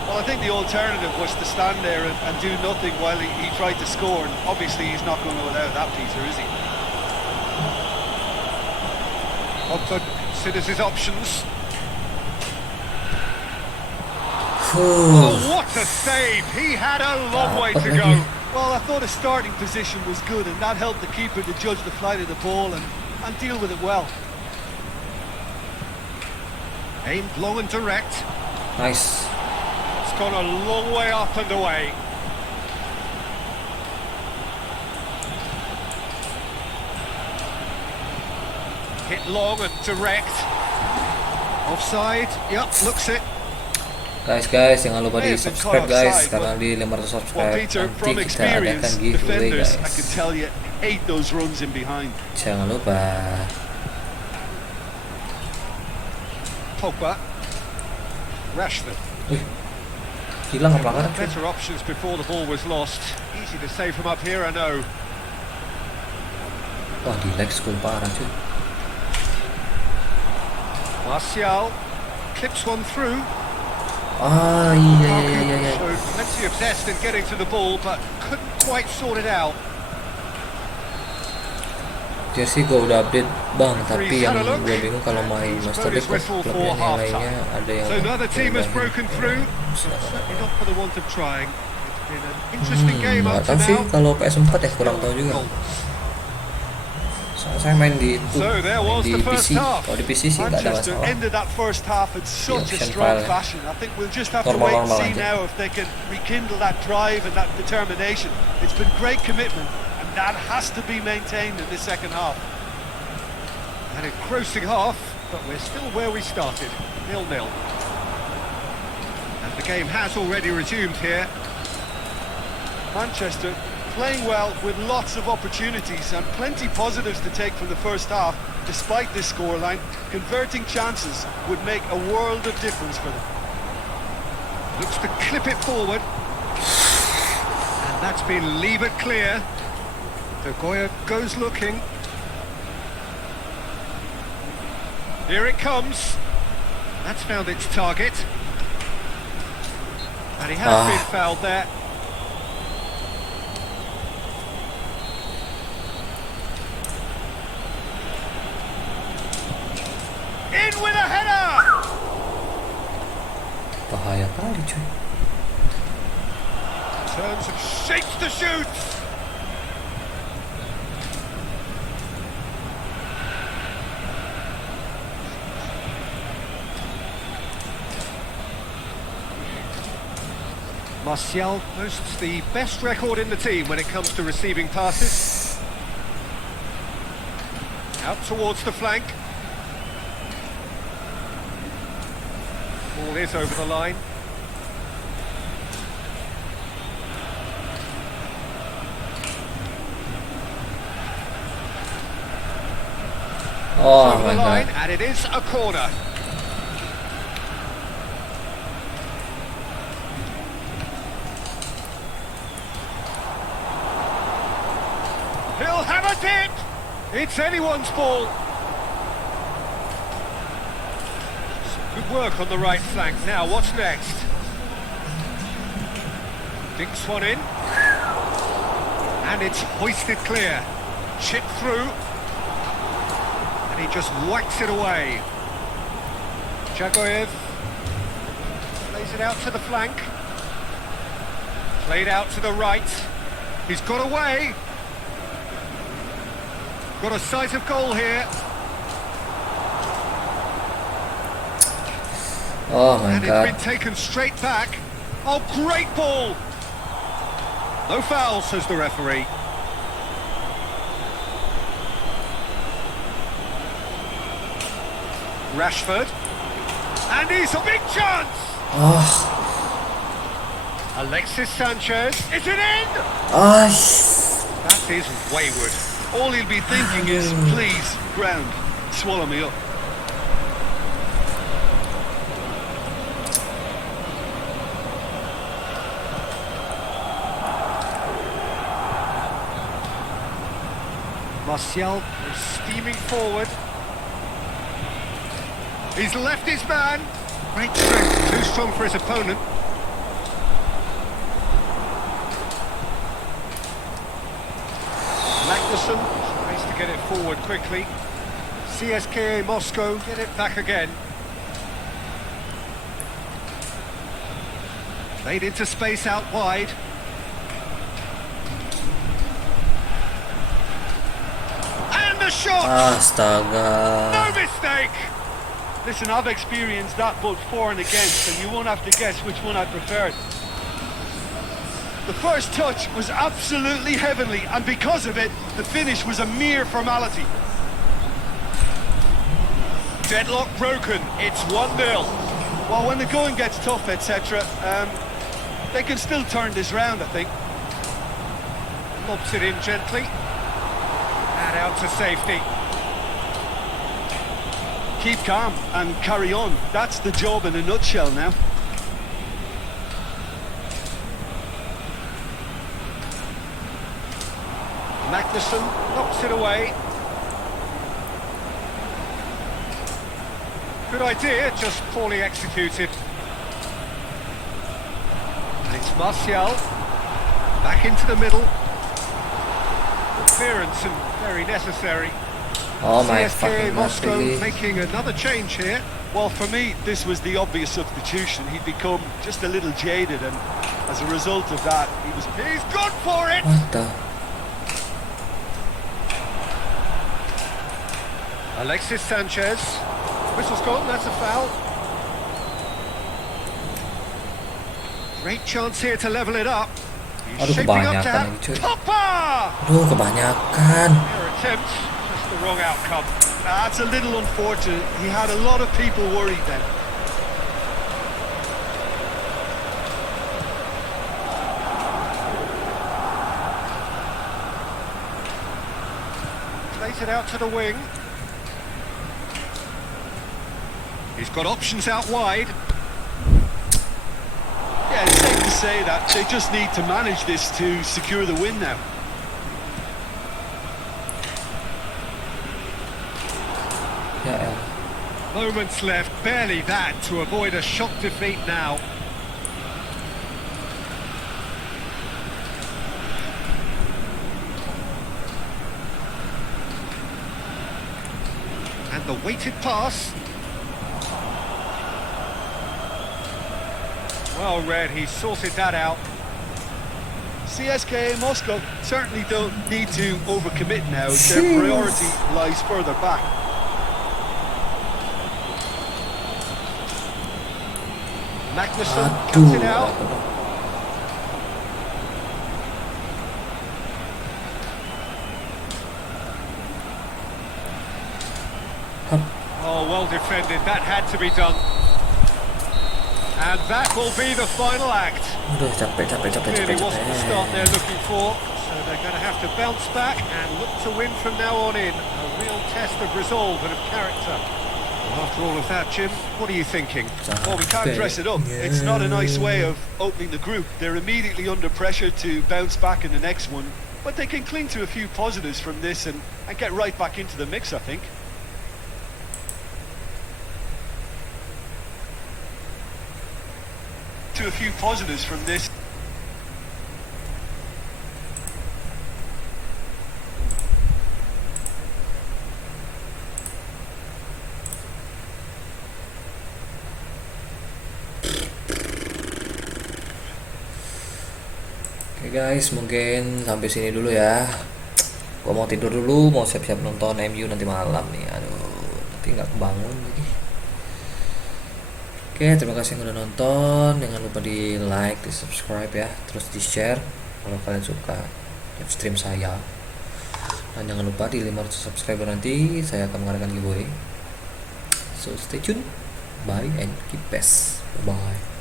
Well, I think the alternative was to stand there and do nothing while he tried to score. And obviously, he's not going to allow that, Peter, is he? Pogba considers his options. Oh, what a save! He had a long way to go. Well, I thought his starting position was good, and that helped the keeper to judge the flight of the ball and deal with it well. Aimed long and direct. Nice. It's gone a long way up and away. Hit long and direct. Offside. Yep, looks it. Guys, jangan lupa di subscribe guys, karena di 500 subscribe nanti kita adakan giveaway guys. I can tell you, hate those runs in behind. Jangan lupa. Pogba. Rashford. Hilang apa pelanggaran? Better options before the ball was lost. Easy to save from up here, I know. Wah, di lag school parah cuy. Martial clips one through. Ah, iya. Showed plenty of zest in getting to the ball, but couldn't quite sort it out. Jersey gue udah update bang, tapi yang gue bingung kalau main Master League klubnya yang lainnya ada yang So another team has broken through. Certainly not for the want of trying. It's been an interesting game up to tahu sih now. kalau PS4 ya, kurang tahu juga. Saya main di PC. Kalau di PC sih nggak ada masalah. Ended that first half in such a option strong file. fashion. I think we'll just have to wait and see now if they can rekindle that drive and that determination. It's been great commitment, and that has to be maintained in the second half. An engrossing half, but we're still where we started, 0-0. And the game has already resumed here. Manchester playing well with lots of opportunities and plenty positives to take from the first half. Despite this scoreline, converting chances would make a world of difference for them. Looks to clip it forward. And that's been levered clear. De Goya goes looking. Here it comes. That's found its target. And he has been fouled there. In with a header! Bahaya kali cuy. Turns and shapes to shoot! Martial boasts the best record in the team when it comes to receiving passes. Out towards the flank. Ball is over the line. Oh Over my the line, god. and it is a corner. He'll have a dip. It's anyone's ball. Good work on the right flank. Now, what's next? Dinks one in. And it's hoisted clear. Chipped through. And he just whacks it away. Jagoyev plays it out to the flank. Played out to the right. He's got away. Got a sight of goal here. Oh my And god. it's been taken straight back. Oh, great ball! No foul, says the referee. Rashford. And he's a big chance! Oh. Alexis Sanchez. Is it in? Ah. That is wayward. All he'll be thinking is, please, ground, swallow me up. Martial is steaming forward. He's left his man. Great strength, too strong for his opponent. Magnussen tries to get it forward quickly. CSKA Moscow get it back again. Played into space out wide. And the shot! Astaga. No mistake! Listen, I've experienced that both for and against, and you won't have to guess which one I preferred. The first touch was absolutely heavenly, and because of it, the finish was a mere formality. Deadlock broken, it's 1-0. Well, when the going gets tough, etc., they can still turn this round, I think. Lobs it in gently. And out to safety. Keep calm and carry on. That's the job in a nutshell now. Magnussen knocks it away. Good idea, just poorly executed. And it's Martial. Back into the middle. Clearance and very necessary. Oh my CSKA fucking Moscow really? making another change here. Well, for me, this was the obvious substitution. He'd become just a little jaded, and as a result of that, he's gone for it! What the? Alexis Sanchez. Whistle's gone, that's a foul. Great chance here to level it up. Aduh, kebanyakan lagi cuy. Aduh, kebanyakan. Their attempt, just the wrong outcome. That's a little unfortunate. He had a lot of people worried then. Plays it out to the wing. He's got options out wide. Yeah, it's safe to say that they just need to manage this to secure the win now. Ya elah. Moments left, barely that to avoid a shock defeat now. And the weighted pass. Well read, he sorted that out. CSKA Moscow certainly don't need to overcommit now. Their priority lies further back. Magnussen cuts it out. Oh, well defended. That had to be done. And that will be the final act. Aduh, capek. Clearly wasn't the start they're looking for, so they're going to have to bounce back and look to win from now on in. A real test of resolve and of character. Well, after all of that, Jim, what are you thinking? Well, we can't dress it up. It's not a nice way of opening the group. They're immediately under pressure to bounce back in the next one, but they can cling to a few positives from this and get right back into the mix, I think. To a few positives from this. Oke guys, mungkin sampai sini dulu ya. Gua mau tidur dulu, mau siap-siap nonton MU nanti malam nih. Aduh, nanti nggak kebangun lagi. Oke, terima kasih yang udah nonton. Jangan lupa di like, di subscribe ya, terus di share kalau kalian suka live stream saya. Dan jangan lupa di 500 subscriber nanti saya akan mengadakan giveaway. So stay tune, bye and keep best, bye bye.